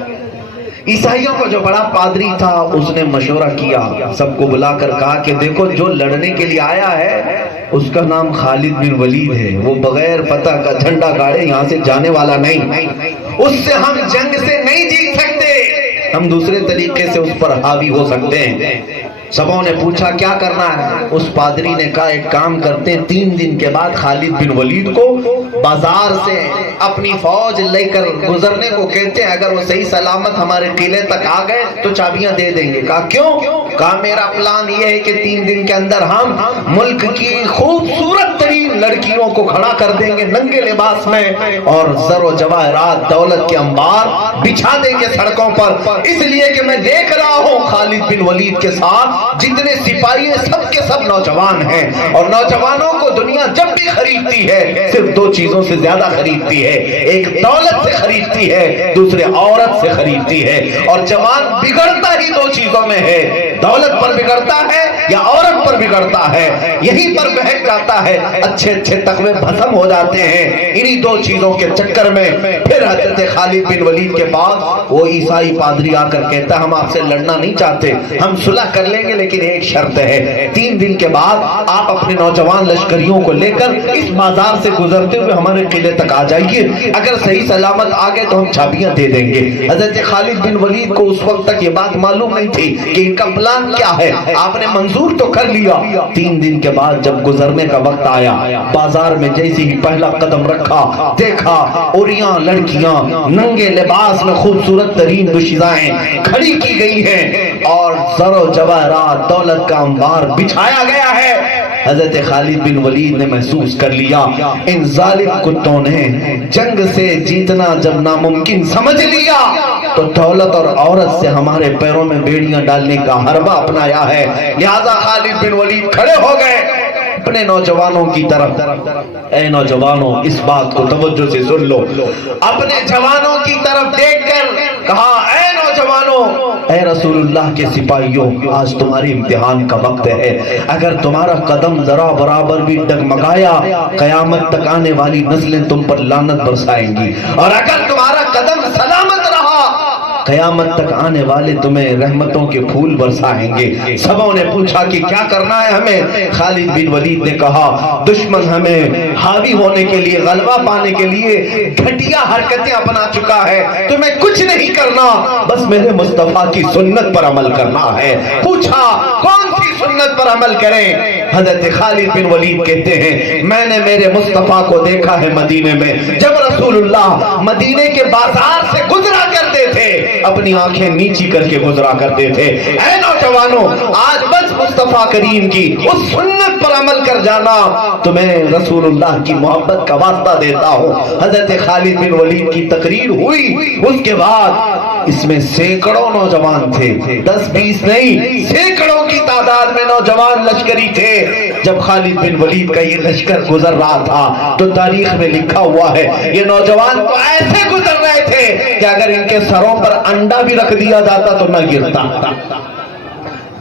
عیسائیوں کا جو بڑا پادری تھا اس نے مشورہ کیا، سب کو بلا کر کہا کہ دیکھو جو لڑنے کے لیے آیا ہے اس کا نام خالد بن ولید ہے، وہ بغیر فتح کا جھنڈا گاڑے یہاں سے جانے والا نہیں. اس سے ہم جنگ سے نہیں جیت سکتے، ہم دوسرے طریقے سے اس پر حاوی ہو سکتے ہیں. سبوں نے پوچھا کیا کرنا ہے؟ اس پادری نے کہا ایک کام کرتے ہیں، 3 دن کے بعد خالد بن ولید کو بازار سے اپنی فوج لے کر گزرنے کو کہتے ہیں، اگر وہ صحیح سلامت ہمارے قلعے تک آ گئے تو چابیاں دے دیں گے. کہا کیوں؟ کہا میرا پلان یہ ہے کہ 3 دن کے اندر ہم ملک کی خوبصورت ترین لڑکیوں کو کھڑا کر دیں گے ننگے لباس میں، اور زر و جواہرات دولت کے انبار بچھا دیں گے سڑکوں پر. اس لیے کہ میں دیکھ رہا ہوں خالد بن ولید کے ساتھ جتنے سپاہی ہیں سب کے سب نوجوان ہیں، اور نوجوانوں کو دنیا جب بھی خریدتی ہے صرف 2 چیزوں سے زیادہ خریدتی ہے، ایک دولت سے خریدتی ہے، دوسرے عورت سے خریدتی ہے. اور جوان بگڑتا ہی 2 چیزوں میں ہے، دولت پر بگڑتا ہے یا عورت پر بگڑتا ہے، یہیں پر بہک جاتا ہے، اچھے اچھے تقوی بھسم ہو جاتے ہیں انہی دو چیزوں کے چکر میں۔ پھر حضرت خالد بن ولید کے بعد وہ عیسائی پادری آ کر کہتا ہے ہم آپ سے لڑنا نہیں چاہتے، ہم صلح کر لیں گے لیکن ایک شرط ہے، 3 دن کے بعد آپ اپنے نوجوان لشکریوں کو لے کر اس بازار سے گزرتے ہوئے ہمارے قلعے تک آ جائیے، اگر صحیح سلامت آ گئے تو ہم چابیاں دے دیں گے۔ حضرت خالد بن ولید کو اس وقت تک یہ بات معلوم نہیں تھی کہ ان کا پلان کیا ہے، آپ نے منظور تو کر لیا۔ 3 دن کے بعد جب گزرنے کا وقت آیا، بازار میں جیسے ہی پہلا قدم رکھا، دیکھا اوریاں لڑکیاں ننگے لباس میں خوبصورت ترین دوشیزائیں کھڑی کی گئی ہیں اور زر و جواہرات دولت کا انبار بچھایا گیا ہے۔ حضرت خالد بن ولید نے محسوس کر لیا ان ظالم کتوں نے جنگ سے جیتنا جب ناممکن سمجھ لیا تو دولت اور عورت سے ہمارے پیروں میں بیڑیاں ڈالنے کا حربہ اپنایا ہے، لہذا خالد بن ولید کھڑے ہو گئے اپنے نوجوانوں کی طرف۔ اے نوجوانوں اس بات کو توجہ سے سن لو، اپنے جوانوں کی طرف دیکھ کر کہا اے نوجوانوں، اے رسول اللہ کے سپاہیوں، آج تمہاری امتحان کا وقت ہے، اگر تمہارا قدم ذرا برابر بھی ڈگمگایا قیامت تک آنے والی نسلیں تم پر لعنت برسائیں گی، اور اگر تمہارا قدم سلامت رہا قیامت تک آنے والے تمہیں رحمتوں کے پھول برسائیں گے۔ سبوں نے پوچھا کہ کیا کرنا ہے ہمیں؟ خالد بن ولید نے کہا دشمن ہمیں حاوی ہونے کے لیے، غلبہ پانے کے لیے گھٹیا حرکتیں اپنا چکا ہے، تمہیں کچھ نہیں کرنا، بس میرے مصطفیٰ کی سنت پر عمل کرنا ہے۔ پوچھا کون سی سنت پر عمل کریں؟ حضرت خالد بن ولید کہتے ہیں میں نے میرے مصطفیٰ کو دیکھا ہے مدینے میں، جب رسول اللہ مدینے کے بازار سے گزرا کرتے تھے اپنی آنکھیں نیچی کر کے گزرا کرتے تھے۔ اے نوجوانوں آج بس مصطفیٰ کریم کی اس سنت پر عمل کر جانا، تمہیں رسول اللہ کی محبت کا واسطہ دیتا ہوں۔ حضرت خالد بن ولید کی تقریر ہوئی، اس کے بعد اس میں سینکڑوں نوجوان تھے، 10-20 نہیں، سینکڑوں کی تعداد میں نوجوان لشکری تھے۔ جب خالد بن ولید کا یہ لشکر گزر رہا تھا تو تاریخ میں لکھا ہوا ہے یہ نوجوان تو ایسے گزر رہے تھے کہ اگر ان کے سروں پر انڈا بھی رکھ دیا جاتا تو نہ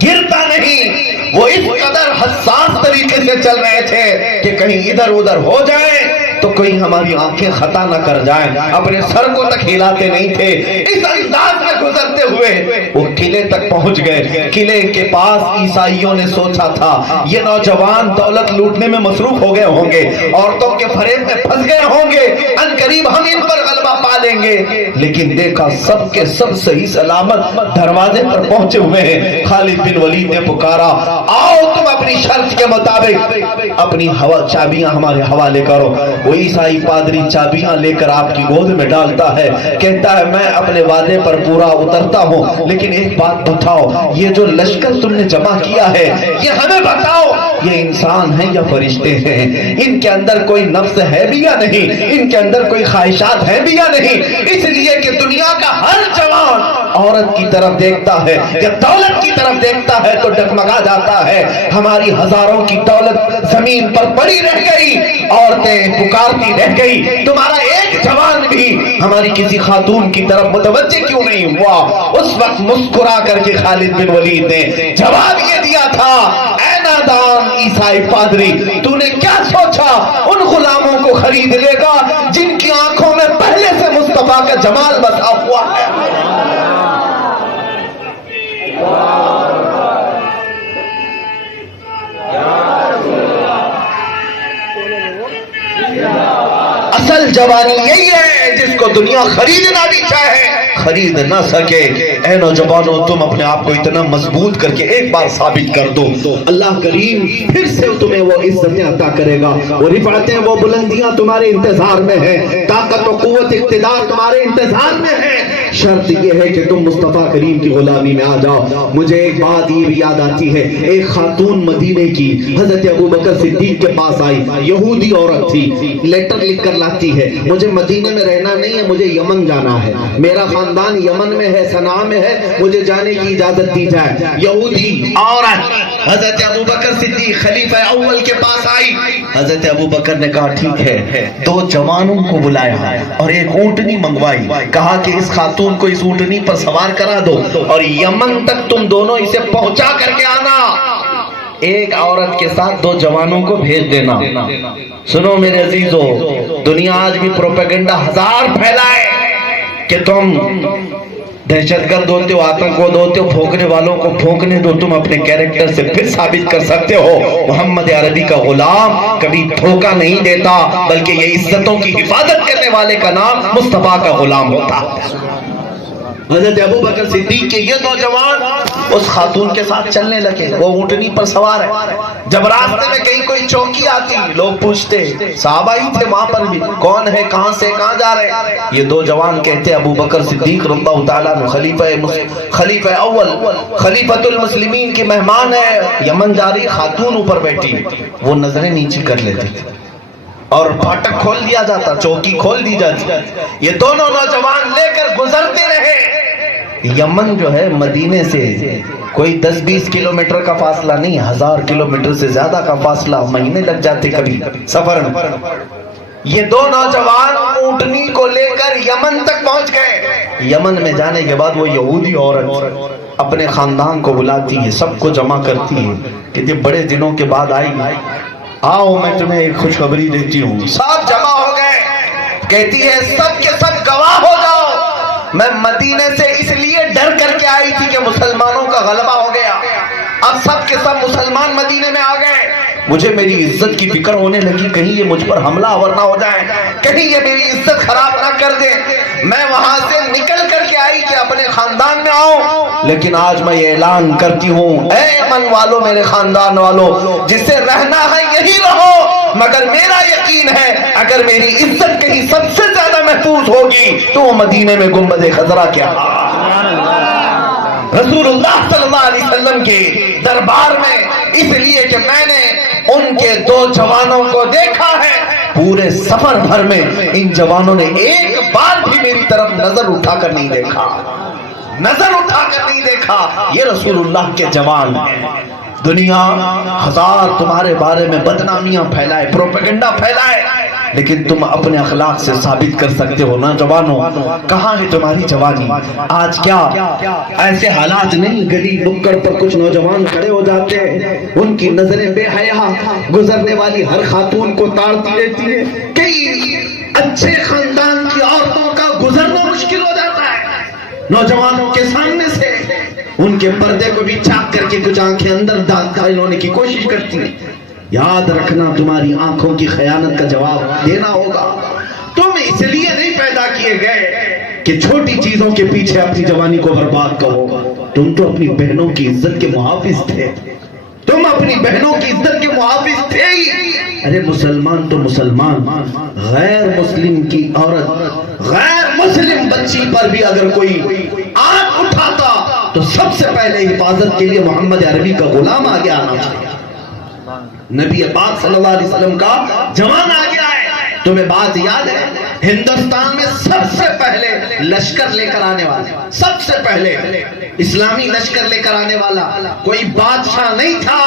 گرتا نہیں، وہ اس قدر حساس طریقے سے چل رہے تھے کہ کہیں ادھر ادھر ہو جائے تو کوئی ہماری آنکھیں خطا نہ کر جائیں، اپنے سر کو تک ہلاتے نہیں تھے۔ اس انداز میں گزرتے ہوئے وہ قلعے تک پہنچ گئے۔ قلعے کے پاس عیسائیوں نے سوچا تھا یہ نوجوان دولت لوٹنے میں مصروف ہو گئے ہوں گے، عورتوں کے فریب میں پھنس گئے ہوں گے، ان قریب ہم ان پر غلبہ پا لیں گے، لیکن دیکھا سب کے سب صحیح سلامت دروازے پر پہنچے ہوئے ہیں۔ خالد بن ولید نے پکارا آؤ تم اپنی شرط کے مطابق اپنی چابیاں ہمارے حوالے کرو۔ وہ عیسائی پادری چابیاں لے کر آپ کی گود میں ڈالتا ہے، کہتا ہے میں اپنے وعدے پر پورا اترتا ہوں، لیکن ایک بات بتاؤ یہ جو لشکر تم نے جمع کیا ہے یہ ہمیں بتاؤ یہ انسان ہیں یا فرشتے ہیں؟ ان کے اندر کوئی نفس ہے بھی یا نہیں؟ ان کے اندر کوئی خواہشات ہیں بھی یا نہیں؟ اس لیے کہ دنیا کا ہر جوان عورت کی طرف دیکھتا ہے یا دولت کی طرف دیکھتا ہے تو ڈگمگا جاتا ہے۔ ہماری ہزاروں کی دولت زمین پر پڑی رہ گئی، عورتیں پکارتی رہ گئی، تمہارا ایک جوان بھی ہماری کسی خاتون کی طرف متوجہ کیوں نہیں ہوا؟ اس وقت مسکرا کر کے خالد بن ولید نے جواب یہ دیا تھا اے نادان عیسائی پادری، تو نے کیا سوچا ان غلاموں کو خرید لے گا جن کی آنکھوں میں پہلے سے مصطفیٰ کا جمال بسا ہوا ہے؟ اصل جوانی یہی ہے جس کو دنیا خریدنا بھی چاہے خرید نہ سکے۔ اے نوجوانوں تم اپنے آپ کو اتنا مضبوط کر کے ایک بار ثابت کر دو، اللہ کریم پھر سے تمہیں وہ عزتیں عطا کرے گا، وہ رفعتیں وہ بلندیاں تمہارے انتظار میں ہیں، طاقت و قوت اقتدار تمہارے انتظار میں ہے۔ شرط یہ ہے کہ تم مصطفیٰ کریم کی غلامی میں آ جاؤ۔ مجھے ایک بات یہ بھی یاد آتی ہے، ایک خاتون مدینے کی حضرت ابوبکر صدیق کے پاس آئی، یہودی عورت تھی، لیٹر لکھ کر لاتی ہے مجھے مدینے میں رہنا نہیں ہے، مجھے یمن جانا ہے، میرا خاندان یمن میں ہے، صنعاء میں ہے، مجھے جانے کی اجازت دی جائے۔ یہودی عورت حضرت ابو بکر صدیق خلیفہ اول کے پاس آئی. حضرت ابو بکر نے کہا ٹھیک ہے, 2 جوانوں کو بلایا اور ایک اونٹنی منگوائی. کہا کہ اس خاتون کو اس اونٹنی پر سوار کرا دو اور یمن تک تم دونوں اسے پہنچا کر کے آنا. ایک عورت کے ساتھ 2 جوانوں کو بھیج دینا. سنو میرے عزیزو, دنیا آج بھی پروپیگنڈا ہزار پھیلائے کہ تم دہشت گرد ہوتے ہو, آتنکواد ہوتے ہو, پھونکنے والوں کو پھونکنے دو. تم اپنے کیریکٹر سے پھر ثابت کر سکتے ہو محمد عربی کا غلام کبھی دھوکہ نہیں دیتا, بلکہ یہ عزتوں کی حفاظت کرنے والے کا نام مصطفیٰ کا غلام ہوتا. حضرت ابو بکر صدیق کے یہ 2 جوان اس خاتون کے ساتھ چلنے لگے. وہ اونٹنی پر سوار ہے. جب راستے میں کہیں کوئی چوکی آتی, لوگ پوچھتے, صحابہ ہی تھے وہاں پر بھی, کون ہے, کہاں سے کہاں جا رہے. یہ 2 جوان کہتے ابو بکر صدیق رضی اللہ تعالیٰ عنہ خلیفہ اول خلیفۃ المسلمین کی مہمان ہے, یمن جا رہی, خاتون اوپر بیٹھی. وہ نظریں نیچی کر لیتے اور پھاٹک کھول دیا جاتا, چوکی کھول دی جاتی. یہ دونوں نوجوان لے کر گزرتے رہے. یمن جو ہے مدینے سے کوئی 10-20 کلومیٹر کا فاصلہ نہیں, 1000 کلومیٹر سے زیادہ کا فاصلہ, مہینے لگ جاتے کبھی سفر میں. یہ 2 نوجوان اونٹنی کو لے کر یمن تک پہنچ گئے. یمن میں جانے کے بعد وہ یہودی عورت اپنے خاندان کو بلاتی ہے, سب کو جمع کرتی ہے کہ یہ بڑے دنوں کے بعد آئی, آؤ میں تمہیں ایک خوشخبری دیتی ہوں. سب جمع ہو گئے. کہتی ہے سب کے سب گواہ ہو جاؤ, میں مدینے سے اس لیے ڈر کر کے آئی تھی کہ مسلمانوں کا غلبہ ہو گیا. اب سب کے سب مسلمان مدینے میں آ گئے. مجھے میری عزت کی فکر ہونے لگی, کہیں یہ مجھ پر حملہ آور نہ ہو جائے, کہیں یہ میری عزت خراب نہ کر دے. میں وہاں سے نکل کر کے آئی کہ اپنے خاندان میں آؤں, لیکن آج میں یہ اعلان کرتی ہوں, اے یمن والو, میرے خاندان والو, جسے رہنا ہے یہی رہو, مگر میرا یقین ہے اگر میری عزت کہیں سب سے زیادہ محفوظ ہوگی تو وہ مدینے میں گنبد خضرا کیا رسول اللہ صلی اللہ علیہ وسلم کے دربار میں, اس لیے کہ میں نے ان کے 2 جوانوں کو دیکھا ہے. پورے سفر بھر میں ان جوانوں نے ایک بار بھی میری طرف نظر اٹھا کر نہیں دیکھا, نظر اٹھا کر نہیں دیکھا. یہ رسول اللہ کے جوان ہیں. دنیا ہزار تمہارے بارے میں بدنامیاں پھیلائے, پروپیگنڈا پھیلائے, لیکن تم اپنے اخلاق سے ثابت کر سکتے ہو. نوجوانوں, کہاں ہے تمہاری جوانی؟ آج کیا ایسے حالات نہیں, گلی نکڑ پر کچھ نوجوان کھڑے ہو جاتے ہیں, ان کی نظریں بے حیا گزرنے والی ہر خاتون کو تاڑتی رہتی ہے. کئی اچھے خاندان کی عورتوں کا گزرنا مشکل ہو جاتا ہے نوجوانوں کے سامنے سے. ان کے پردے کو بھی چاک کر کے کچھ آنکھیں اندر داخل ہونے کی کوشش کرتی ہیں. یاد رکھنا, تمہاری آنکھوں کی خیانت کا جواب دینا ہوگا. تم اس لیے نہیں پیدا کیے گئے کہ چھوٹی چیزوں کے پیچھے اپنی جوانی کو برباد کرو. تم تو اپنی بہنوں کی عزت کے محافظ تھے, تم اپنی بہنوں کی عزت کے محافظ تھے ہی. ارے مسلمان تو مسلمان, غیر مسلم کی عورت, غیر مسلم بچی پر بھی اگر کوئی آنکھ اٹھاتا تو سب سے پہلے حفاظت کے لیے محمد عربی کا غلام آگے آنا چاہیے. نبی پاک صلی اللہ علیہ وسلم کا جوان آ گیا ہے. تمہیں بات یاد ہے, ہندوستان میں سب سے پہلے لشکر لے کر آنے والا, سب سے پہلے اسلامی لشکر لے کر آنے والا کوئی بادشاہ نہیں تھا.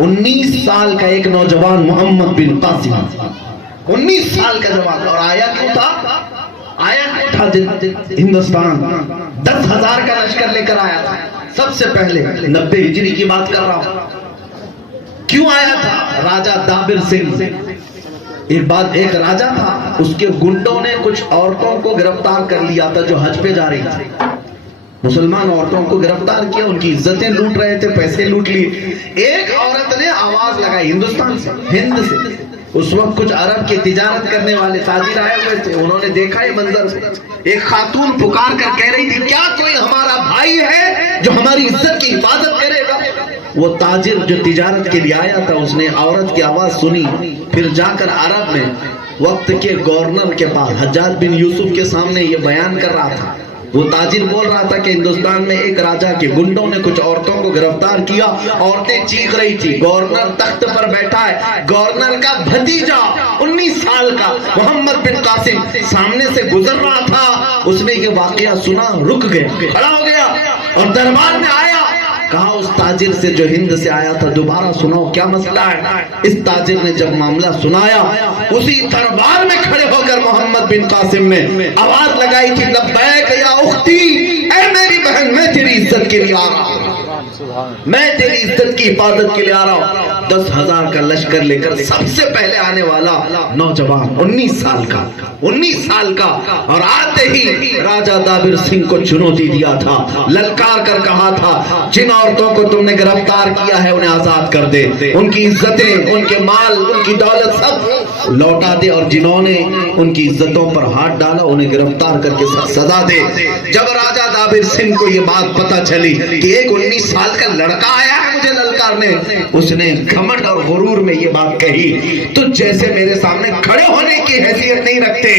19 سال کا ایک نوجوان محمد بن قاسم, 19 سال کا جوان. اور آیا کیوں تھا؟ آیا کیوں تھا ہندوستان؟ 10,000 کا لشکر لے کر آیا تھا. سب سے پہلے 90 ہجری کی بات کر رہا ہوں. کیوں آیا تھا؟ راجہ دابر سنگھ, ایک راجہ تھا, اس کے گنڈوں نے کچھ عورتوں کو گرفتار کر لیا تھا جو حج پہ جا رہی تھی. مسلمان عورتوں کو گرفتار کیا, ان کی عزتیں لوٹ رہے تھے, پیسے لوٹ لیے. ایک عورت نے آواز لگائی ہندوستان سے, ہند سے. اس وقت کچھ عرب کے تجارت کرنے والے تاجر آئے ہوئے تھے, انہوں نے دیکھا یہ منظر. ایک خاتون پکار کر کہہ رہی تھی, کیا کوئی ہمارا بھائی ہے جو ہماری عزت کی حفاظت کرے گا؟ وہ تاجر جو تجارت کے لیے آیا تھا, اس نے عورت کی آواز سنی, پھر جا کر عرب میں وقت کے گورنر کے پاس حجاج بن یوسف کے سامنے یہ بیان کر رہا تھا. وہ تاجر بول رہا تھا کہ ہندوستان میں ایک راجہ کے گنڈوں نے کچھ عورتوں کو گرفتار کیا. عورتیں چیخ رہی تھی. گورنر تخت پر بیٹھا ہے, گورنر کا بھتیجا 19 سال کا محمد بن قاسم سامنے سے گزر رہا تھا. اس نے یہ واقعہ سنا, رک گیا, کھڑا ہو گیا اور دربار میں آیا. کہا اس تاجر سے جو ہند سے آیا تھا دوبارہ سناؤ کیا مسئلہ ہے. اس تاجر نے جب معاملہ سنایا اسی دربار میں کھڑے ہو کر محمد بن قاسم نے آواز لگائی تھی لبیک یا اختی، اے میری بہن میں تیری عزت کے لیے آ رہا ہوں، میں تیری عزت کی حفاظت کے لیے آ رہا ہوں. 10,000 کا لشکر لے کر سب سے پہلے آنے والا نوجوان 19 سال کا اور آتے ہی راجہ دابر سنگھ کو چنوتی دیا تھا، للکار کر کہا تھا جن عورتوں کو تم نے گرفتار کیا ہے انہیں آزاد کر دے، ان کی عزتیں، ان کے مال، ان کی دولت سب لوٹا دے، اور جنہوں نے ان کی عزتوں پر ہاتھ ڈالا انہیں گرفتار کر کے سزا دے. جب راجہ دابر سنگھ کو یہ بات پتہ چلی کہ ایک 19 سال کا لڑکا آیا ہے مجھے للکارنے، اس نے گھمنڈ اور غرور میں یہ بات کہی تو جیسے میرے سامنے کھڑے ہونے کی حیثیت نہیں رکھتے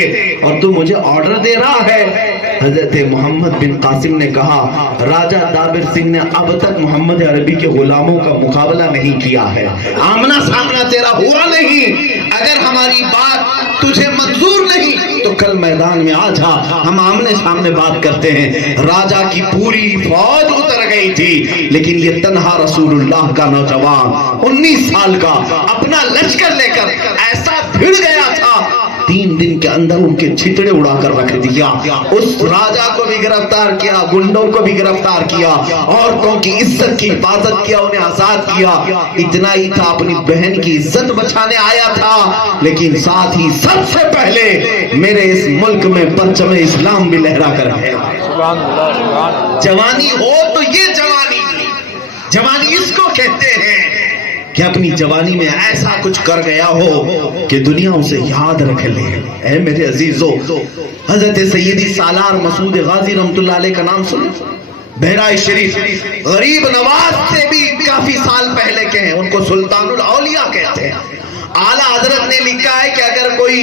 اور تو مجھے آرڈر دے رہا ہے. حضرت محمد بن قاسم نے کہا راجہ دابر سنگھ نے اب تک محمد عربی کے غلاموں کا مقابلہ نہیں کیا ہے، آمنا سامنا تیرا ہوا نہیں، اگر ہماری بات تجھے منظور نہیں تو کل میدان میں آ جا، ہم آمنے سامنے بات کرتے ہیں. راجہ کی پوری فوج اتر گئی تھی لیکن یہ تنہا رسول اللہ کا نوجوان 19 سال کا اپنا لشکر لے کر ایسا بھیڑ گیا تھا 3 دن کے اندر ان کے چھتڑے اڑا کر رکھ دیا. اس راجہ کو بھی گرفتار کیا، گنڈوں کو بھی گرفتار کیا، عورتوں کی عزت کی حفاظت کیا، انہیں آزاد کیا. اتنا ہی تھا اپنی بہن کی عزت بچانے آیا تھا لیکن ساتھ ہی سب سے پہلے میرے اس ملک میں پرچم اسلام بھی لہرا کر ہے. جوانی ہو تو یہ جوانی اس کو کہتے ہیں کہ اپنی جوانی میں ایسا کچھ کر گیا ہو کہ دنیا اسے یاد رکھ لے. اے میرے عزیزو، حضرت سیدی سالار مسعود غازی رحمت اللہ علیہ کا نام سنو، بہرائچ شریف، غریب نواز سے بھی کافی سال پہلے کے ہیں، ان کو سلطان الاولیاء کہتے ہیں. اعلیٰ حضرت نے لکھا ہے کہ اگر کوئی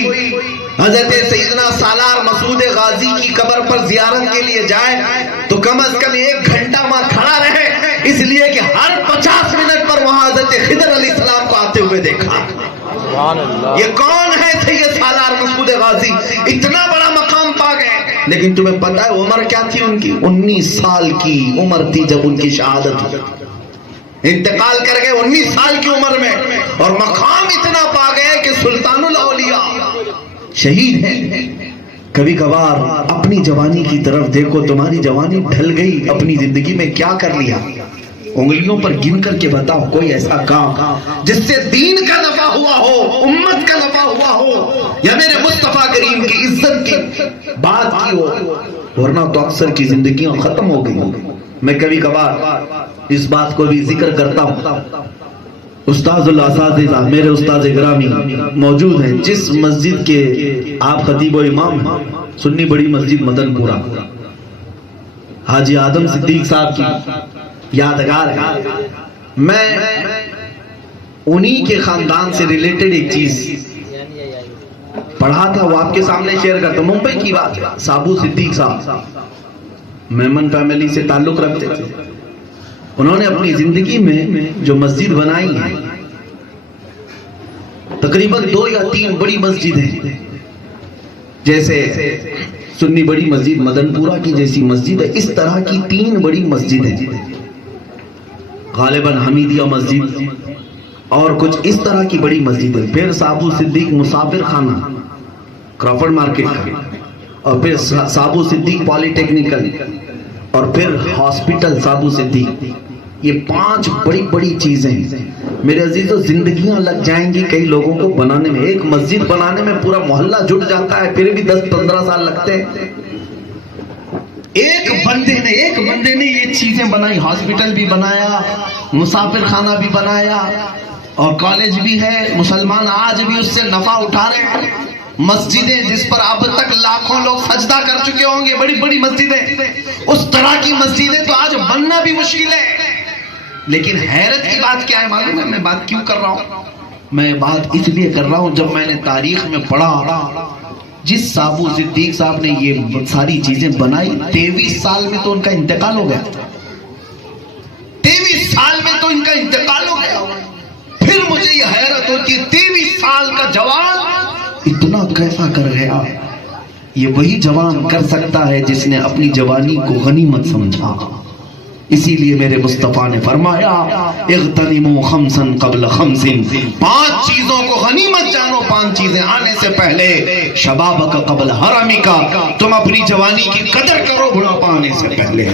حضرت سیدنا سالار مسعود غازی کی قبر پر زیارت کے لیے جائے تو کم از کم 1 گھنٹہ وہاں کھڑا رہے، اس لیے کہ ہر 50 منٹ پر وہاں حضرت خضر علیہ السلام کو آتے ہوئے دیکھا. یہ کون ہے سید سالار مسعود غازی، اتنا بڑا مقام پا گئے. لیکن تمہیں پتہ ہے عمر کیا تھی ان کی؟ 19 سال کی عمر تھی جب ان کی شہادت ہوئی. انتقال کر گئے 19 سال کی عمر میں اور مقام اتنا پا گئے کہ سلطان الاولیاء شہید ہیں. کبھی کبھار اپنی جوانی کی طرف دیکھو، تمہاری جوانی ڈھل گئی، اپنی زندگی میں کیا کر لیا؟ انگلیوں پر گن کر کے بتاؤ کوئی ایسا کام جس سے دین کا نفع ہوا ہو، امت کا نفع ہوا ہو، یا میرے مصطفیٰ کریم کی عزت کی بات کی ہو. ورنہ تو اکثر کی زندگیاں ختم ہو گئی. میں کبھی کبھار اس بات کو بھی ذکر کرتا ہوں. استاذ الاساتذہ میرے استاذ گرامی موجود ہیں، جس مسجد کے آپ خطیب و امام ہیں، سنی بڑی مسجد مدن پورہ، حاجی آدم صدیق صاحب کی یادگار ہے. میں انہی کے خاندان سے ریلیٹڈ ایک چیز پڑھا تھا، وہ آپ کے سامنے شیئر کرتا ہوں. ممبئی کی بات ہے. سابو صدیق صاحب میمن فیملی سے تعلق رکھتے تھے. انہوں نے اپنی زندگی میں جو مسجد بنائی ہے تقریباً 2 یا 3 بڑی مسجدیں، جیسے سنی بڑی مسجد مدن پورہ کی جیسی مسجد ہے، اس طرح کی 3 بڑی مسجدیں، غالباً حمیدیہ مسجد اور کچھ اس طرح کی بڑی مسجدیں. پھر سابو صدیق مسافر خانہ کرافرڈ مارکیٹ کا، اور پھر سابو صدیق پالی ٹیکنیکل، اور پھر ہاسپٹل سابو صدیق. یہ 5 بڑی بڑی چیزیں میرے عزیزو زندگیاں لگ جائیں گی کئی لوگوں کو بنانے میں. ایک مسجد بنانے میں پورا محلہ جٹ جاتا ہے، پھر بھی 10-15 سال لگتے ہیں. ایک بندے نے یہ چیزیں بنائی، ہاسپٹل بھی بنایا، مسافر خانہ بھی بنایا، اور کالج بھی ہے. مسلمان آج بھی اس سے نفع اٹھا رہے ہیں. مسجدیں جس پر اب تک لاکھوں لوگ سجدہ کر چکے ہوں گے، بڑی بڑی مسجدیں، اس طرح کی مسجدیں تو آج بننا بھی مشکل ہے. لیکن حیرت کی بات کیا ہے معلوم ہے میں بات کیوں کر رہا ہوں؟ میں بات اس لیے کر رہا ہوں جب میں نے تاریخ میں پڑھا جس سابو صدیق صاحب نے یہ ساری چیزیں بنائی 23 سال میں تو ان کا انتقال ہو گیا. 23 سال میں تو ان کا انتقال ہو گیا. پھر مجھے یہ حیرت ہوتی ہے 23 سال کا جوان اتنا کیسا کر گیا؟ یہ وہی جوان کر سکتا ہے جس نے اپنی جوانی کو غنیمت سمجھا. اسی لیے میرے مصطفیٰ نے فرمایا اغتنموا خمسا قبل خمس، 5 چیزوں کو غنیمت جانو، 5 چیزیں آنے سے پہلے، شبابک قبل حرمک، تم اپنی جوانی کی قدر کرو بڑھاپا آنے سے پہلے۔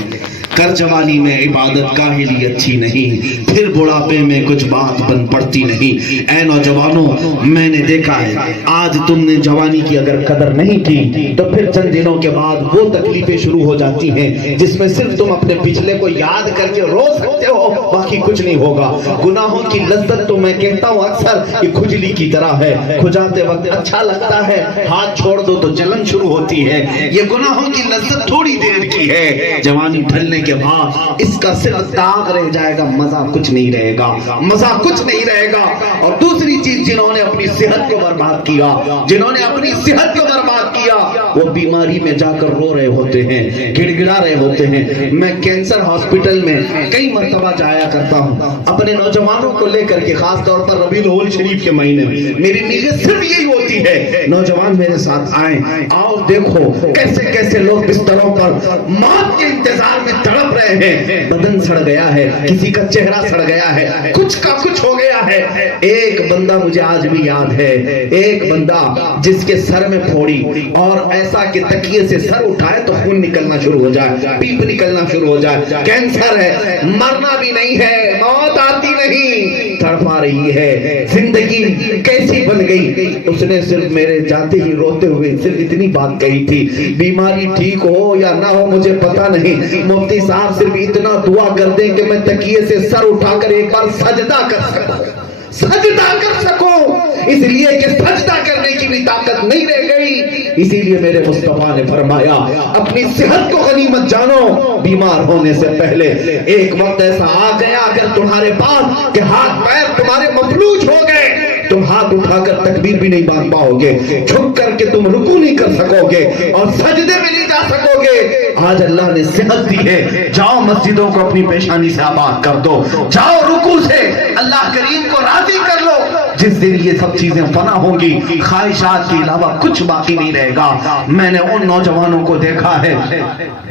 کر جوانی میں عبادت کاہلی اچھی نہیں، پھر بڑھاپے میں کچھ بات بن پڑتی نہیں۔ اے نوجوانوں، میں نے دیکھا ہے آج تم نے جوانی کی اگر قدر نہیں کی تو پھر چند دنوں کے بعد وہ تکلیفیں شروع ہو جاتی ہیں جس میں صرف تم اپنے پچھلے کو یاد کر کے رو سکتے ہو، باقی کچھ نہیں ہوگا۔ گناہوں کی لذت تو میں کہتا ہوں اکثر یہ کھجلی کی طرح ہے، کھجاتے وقت اچھا لگتا ہے، ہاتھ چھوڑ دو تو جلن شروع ہوتی ہے۔ یہ گناہوں کی لذت تھوڑی دیر کی ہے، جوانی ڈھلنے کے بعد اس کا صرف داغ رہ جائے گا، مزہ کچھ نہیں رہے گا، مزہ کچھ نہیں رہے گا۔ اور دوسری چیز، جنہوں نے اپنی صحت کو برباد کیا، جنہوں نے اپنی صحت کو برباد کیا، وہ بیماری میں جا کر رو رہے ہوتے ہیں، گڑ گڑا رہے ہوتے ہیں۔ میں کینسر ہاسپٹل میں کئی مرتبہ جایا کرتا ہوں اپنے نوجوانوں کو لے کر کے، خاص طور پر ربیع الاول شریف کے مہینے میں میری نیت صرف یہی ہوتی ہے نوجوان میرے ساتھ آئیں، آؤ دیکھو کیسے کیسے لوگ بستروں پر موت کے انتظار میں تڑپ رہے ہیں، بدن سڑ گیا ہے، کسی کا چہرہ سڑ گیا ہے، کچھ کا کچھ ہو گیا ہے۔ ایک بندہ مجھے آج بھی یاد ہے، ایک بندہ جس کے سر میں پھوڑی اور ایسا کہ تکیے سے سر اٹھائے تو خون نکلنا شروع ہو جائے، پیپ نکلنا شروع ہو جائے، کینسر ہے، مرنا بھی نہیں ہے، موت آتی نہیں، تڑپا رہی ہے، زندگی کیسی بن گئی۔ اس نے صرف میرے جاتے ہی روتے ہوئے صرف اتنی بات کہی تھی، بیماری ٹھیک ہو یا نہ ہو مجھے پتا نہیں، مفتی صاحب صرف اتنا دعا کر دیں کہ میں تکیے سے سر اٹھا کر ایک بار سجدہ کر سکوں، سجدہ کر سکوں، اس لیے کہ سجدہ کرنے کی بھی طاقت نہیں رہ گئی۔ اسی لیے میرے مصطفیٰ نے فرمایا اپنی صحت کو غنیمت جانو، بیمار ہونے سے پہلے۔ ایک وقت ایسا آ گیا اگر تمہارے پاس کہ ہاتھ پیر تمہارے مفلوج ہو گئے، تم ہاتھ اٹھا کر تکبیر بھی نہیں باندھ پاؤ گے، جھک کر کے تم رکوع نہیں کر سکو گے اور سجدے میں نہیں جا سکو گے۔ آج اللہ نے صحت دی ہے، جاؤ مسجدوں کو اپنی پیشانی سے آباد کر دو، جاؤ رکوع سے اللہ کریم کو راضی کر لو۔ جس دن یہ سب چیزیں فنا ہوں گی، خواہشات کے علاوہ کچھ باقی نہیں رہے گا۔ میں نے ان نوجوانوں کو دیکھا ہے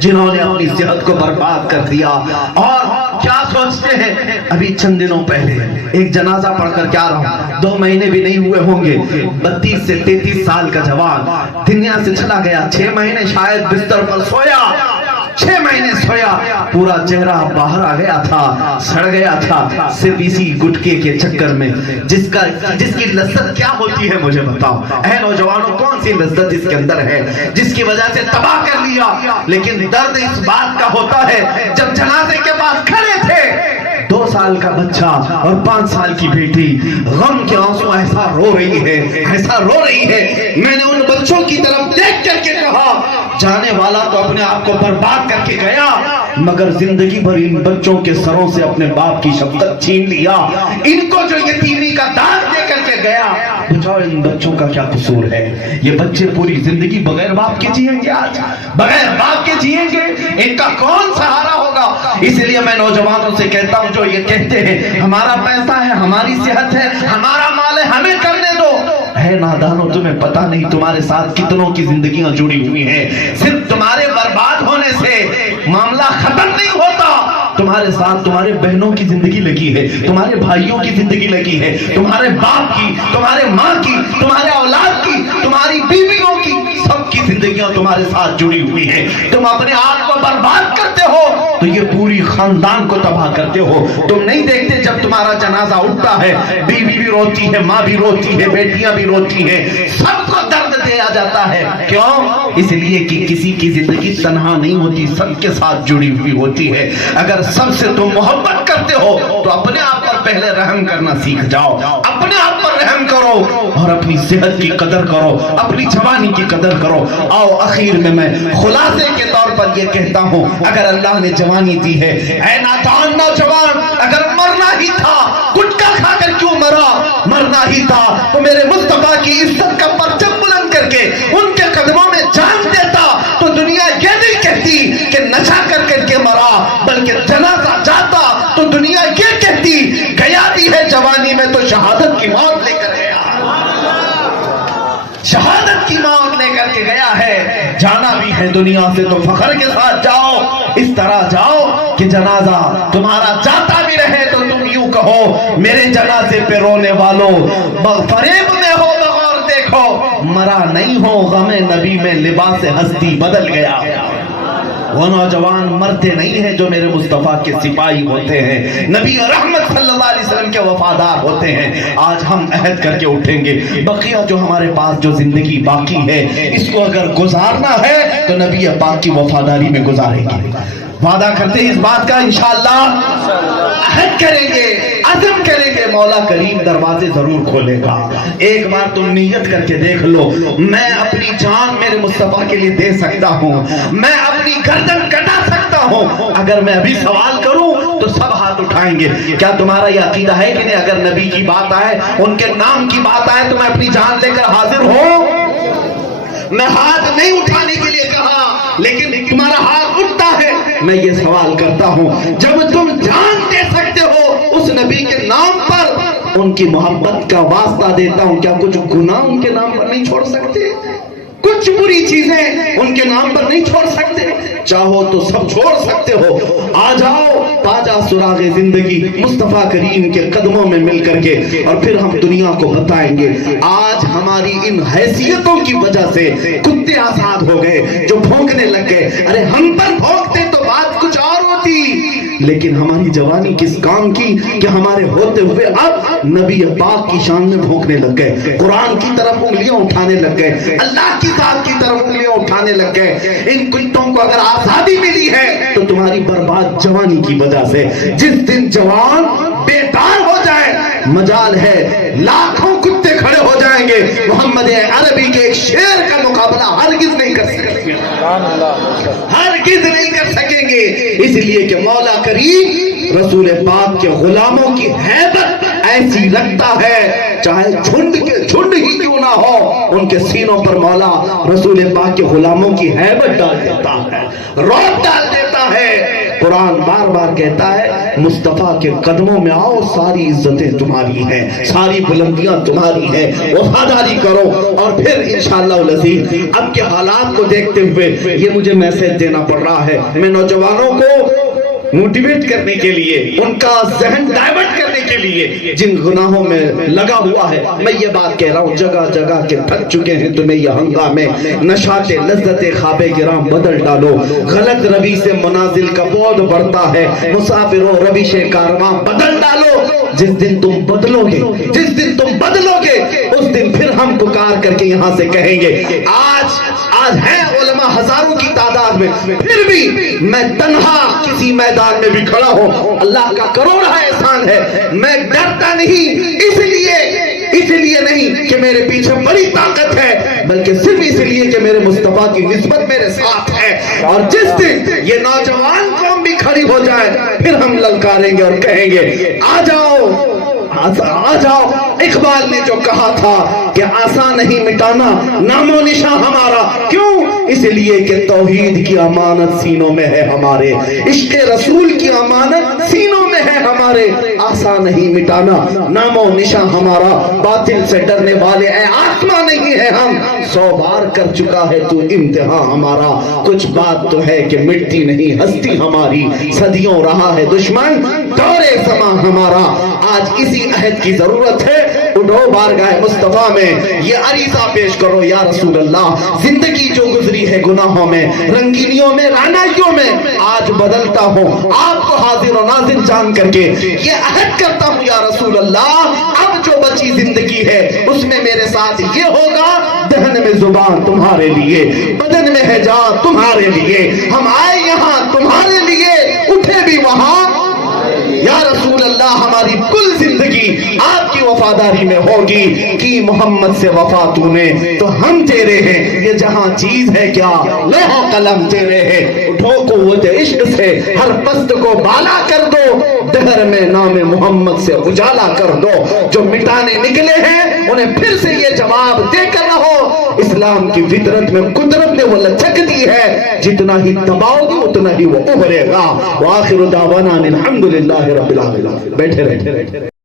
جنہوں نے اپنی صحت کو برباد کر دیا اور کیا سوچتے ہیں۔ ابھی چند دنوں پہلے ایک جنازہ پڑھ کر کیا رہا، 2 مہینے بھی نہیں ہوئے ہوں گے، 32 سے 33 سال کا جوان دنیا سے چلا گیا، 6 مہینے شاید بستر پر سویا، 6 مہینے سویا، پورا چہرہ باہر آ گیا تھا، سڑ گیا تھا، صرف اسی گٹکے کے چکر میں، جس کی لذت کیا ہوتی ہے مجھے بتاؤ۔ اے نوجوانوں، کون سی لذت اس کے اندر ہے جس کی وجہ سے تباہ کر لیا۔ لیکن درد اس بات کا ہوتا ہے جب جنازے کے پاس کھڑے تھے 2 سال کا بچہ اور 5 سال کی بیٹی، غم کے آنسو ایسا رو رہی ہے، ایسا رو رہی ہے۔ میں نے ان بچوں کی طرف دیکھ کر کے کہا جانے والا تو اپنے آپ کو برباد کر کے گیا، مگر زندگی بھر ان بچوں کے سروں سے اپنے باپ کی شفقت چھین لیا، ان کو جو یتیمی کا داغ دے کر کے گیا۔ بچاؤ، ان بچوں کا کیا قصور ہے؟ یہ بچے پوری زندگی بغیر باپ کے جئیں گے، آج بغیر باپ کے جئیں گے، ان کا کون سہارا ہوگا؟ اس لیے میں نوجوانوں سے کہتا ہوں جو یہ کہتے ہیں ہمارا پیسہ ہے، ہماری صحت ہے، ہمارا مال ہے، ہمیں کرنے دو، ہے نادانو، تمہیں پتہ نہیں تمہارے ساتھ کتنوں کی زندگیاں جڑی ہوئی ہیں۔ صرف تمہارے برباد ہونے سے معاملہ ختم نہیں ہوتا، تمہارے ساتھ تمہارے بہنوں کی زندگی لگی ہے، تمہارے بھائیوں کی زندگی لگی ہے، تمہارے باپ کی، تمہارے ماں کی، تمہارے اولاد کی، تمہاری بیویوں کی، سب کی زندگیاں تمہارے ساتھ جڑی ہوئی ہیں۔ تم اپنے آپ کو برباد کرتے ہو تو یہ پوری خاندان کو تباہ کرتے ہو۔ تم نہیں دیکھتے جب تمہارا جنازہ اٹھتا ہے بیوی بھی روتی ہے، ماں بھی روتی ہے، بیٹیاں بھی روتی ہیں، سب کو درد دیا جاتا ہے۔ کیوں؟ اس لیے کہ کسی کی زندگی تنہا نہیں ہوتی، سب کے ساتھ جڑی ہوئی ہوتی ہے۔ اگر سب سے تم محبت کرتے ہو تو اپنے آپ پر پہلے رحم کرنا سیکھ جاؤ، اپنے آپ پر رحم کرو اور اپنی صحت کی قدر کرو، اپنی جوانی کی قدر کرو۔ آؤ اخیر میں خلاصے کے طور پر یہ کہتا ہوں، اگر اللہ نے جوانی دی ہے، اے نادان نوجوان، اگر مرنا ہی تھا گٹکا کھا کر کیوں مرا؟ مرنا ہی تھا تو میرے مصطفیٰ کی عزت کا پرچم بلند کر کے ان کے قدموں میں جان دیتا تو دنیا یہ نہیں کہتی کہ نشہ کر کے مرا، بلکہ جنازہ جاتا تو دنیا یہ کہتی گیا بھی ہے جوانی میں تو شہادت کی موت لے کر گیا، شہادت کی موت لے کر کے گیا ہے۔ جانا بھی ہے دنیا سے تو فخر کے ساتھ جاؤ، اس طرح جاؤ کہ جنازہ تمہارا جاتا بھی رہے تو تم یوں کہو میرے جنازے پہ رونے والوں فریب میں ہو بغور دیکھو مرا نہیں ہو غم نبی میں لباس ہستی بدل گیا. وہ نوجوان مرتے نہیں ہیں جو میرے مصطفیٰ کے سپاہی ہوتے ہیں, نبی رحمت صلی اللہ علیہ وسلم کے وفادار ہوتے ہیں. آج ہم عہد کر کے اٹھیں گے بقیہ جو ہمارے پاس جو زندگی باقی ہے اس کو اگر گزارنا ہے تو نبی پاک کی وفاداری میں گزاریں گے. وعدہ کرتے ہیں اس بات کا انشاءاللہ عہد کریں گے, عزم کریں گے, مولا کریم دروازے ضرور کھولے گا. ایک بار تم نیت کر کے دیکھ لو, میں اپنی جان میرے مصطفیٰ کے لیے دے سکتا ہوں, میں اپنی گردن کٹا سکتا ہوں. اگر میں ابھی سوال کروں تو سب ہاتھ اٹھائیں گے. کیا تمہارا یہ عقیدہ ہے کہ نہیں اگر نبی کی بات آئے, ان کے نام کی بات آئے تو میں اپنی جان لے کر حاضر ہوں؟ میں ہاتھ نہیں اٹھانے کے لیے کہا لیکن تمہارا ہاتھ اٹھتا ہے. میں یہ سوال کرتا ہوں جب تم جان دے سکتے ہو اس نبی کے نام پر, ان کی محبت کا واسطہ دیتا ہوں, کیا کچھ گناہ ان کے نام پر نہیں چھوڑ سکتے؟ کچھ بری چیزیں ان کے نام پر نہیں چھوڑ سکتے؟ چاہو تو سب چھوڑ سکتے ہو. آ جاؤ تاجا سراغ زندگی مصطفیٰ کریم کے قدموں میں مل کر کے, اور پھر ہم دنیا کو بتائیں گے. آج ہماری ان حیثیتوں کی وجہ سے کتے آزاد ہو گئے جو بھونکنے لگ گئے. ارے ہم پر بھونکتے تو بات کچھ اور ہوتی, لیکن ہماری جوانی کس کام کی کہ ہمارے ہوتے ہوئے اب نبی پاک کی شان میں بھونکنے لگ گئے, قرآن کی طرف انگلیاں اٹھانے لگ گئے, اللہ کی ذات کی طرف انگلیاں اٹھانے لگ گئے. ان کتوں کو اگر آزادی ملی ہے تو تمہاری برباد جوانی کی وجہ سے. جس دن جوان بیدار ہو جائے مجال ہے لاکھوں کتے کھڑے ہو جائیں گے, محمد عربی کے ایک شعر کا مقابلہ ہرگز نہیں کر سکیں گے, ہرگز نہیں کر سکیں گے. اس لیے کہ مولا کریم رسول پاک کے غلاموں کی ہیبت ایسی رکھتا ہے, چاہے جھنڈ ہی کیوں نہ ہو, ان کے سینوں پر مولا رسول پاک کے غلاموں کی ہیبت ڈال دیتا ہے, رعب ڈال دیتا ہے. قرآن بار بار کہتا ہے مصطفیٰ کے قدموں میں آؤ, ساری عزتیں تمہاری ہیں, ساری بلندیاں تمہاری ہیں, وفاداری کرو. اور پھر انشاءاللہ العزیز اب کے حالات کو دیکھتے ہوئے یہ مجھے میسج دینا پڑ رہا ہے. میں نوجوانوں کو موٹیویٹ کرنے کے لیے, ان کا ذہن ڈائیورٹ کرنے کے لیے جن گناہوں میں لگا ہوا ہے, میں یہ بات کہہ رہا ہوں جگہ جگہ کے تھک چکے ہیں تمہیں یہ ہنگامے. نشاط لذت خواب گرام بدل ڈالو, غلط روی سے منازل کا بعد بڑھتا ہے, مسافروں روش کارواں بدل ڈالو. جس دن تم بدلو گے, جس دن تم بدلو گے اس دن پھر ہم پکار کر کے یہاں سے کہیں گے آج ہے علماء ہزاروں کی تعداد میں, پھر بھی میں تنہا کسی میدان میں بھی کھڑا ہوں, اللہ کا کروڑا احسان ہے. میں ڈرتا نہیں اس لیے نہیں کہ میرے پیچھے بڑی طاقت ہے, بلکہ صرف اس لیے کہ میرے مصطفیٰ کی نسبت میرے ساتھ ہے. اور جس دن یہ نوجوان قوم بھی کھڑی ہو جائے پھر ہم للکاریں گے اور کہیں گے آ جاؤ آ جاؤ. اقبال نے جو کہا تھا کہ آسان نہیں مٹانا نام و نشان ہمارا, کیوں؟ اس لیے کہ توحید کی امانت سینوں میں ہے ہمارے, عشق رسول کی امانت سینوں میں ہے ہمارے. آسان نہیں مٹانا نام و نشان ہمارا, باطل سے ڈرنے والے اے آسماں نہیں ہے ہم, 100 بار کر چکا ہے تو امتحان ہمارا. کچھ بات تو ہے کہ مٹتی نہیں ہستی ہماری, صدیوں رہا ہے دشمن دورے زمان ہمارا. آج اسی عہد کی ضرورت ہے, اٹھو بارگاہ مصطفیٰ میں یہ عریضہ پیش کرو یا رسول اللہ. زندگی جو گزری ہے گناہوں میں, رنگینیوں میں, رعنائیوں میں, آج بدلتا ہوں آپ کو حاضر و ناظر جان کر کے یہ عہد کرتا ہوں یا رسول اللہ. اب جو بچی زندگی ہے اس میں میرے ساتھ یہ ہوگا, دہن میں زبان تمہارے لیے, بدن میں ہے جان تمہارے لیے, ہم آئے یہاں تمہارے لیے, اٹھے بھی وہاں یا رسول اللہ. ہماری کل زندگی آپ کی وفاداری میں ہوگی. کی محمد سے وفا تو نے تو ہم تیرے ہیں, یہ جہاں چیز ہے کیا لوح و قلم تیرے ہیں. اٹھو قوت عشق سے ہر پست کو بالا کر دو, دہر میں نام محمد سے اجالا کر دو. جو مٹانے نکلے ہیں انہیں پھر سے یہ جواب دے کر رہو, اسلام کی فطرت میں قدرت نے وہ لچک دی ہے, جتنا ہی دباؤ گی اتنا ہی وہ ابھرے گا. وآخر دعوانا الحمدللہ رب العالمین. بیٹھے رہے.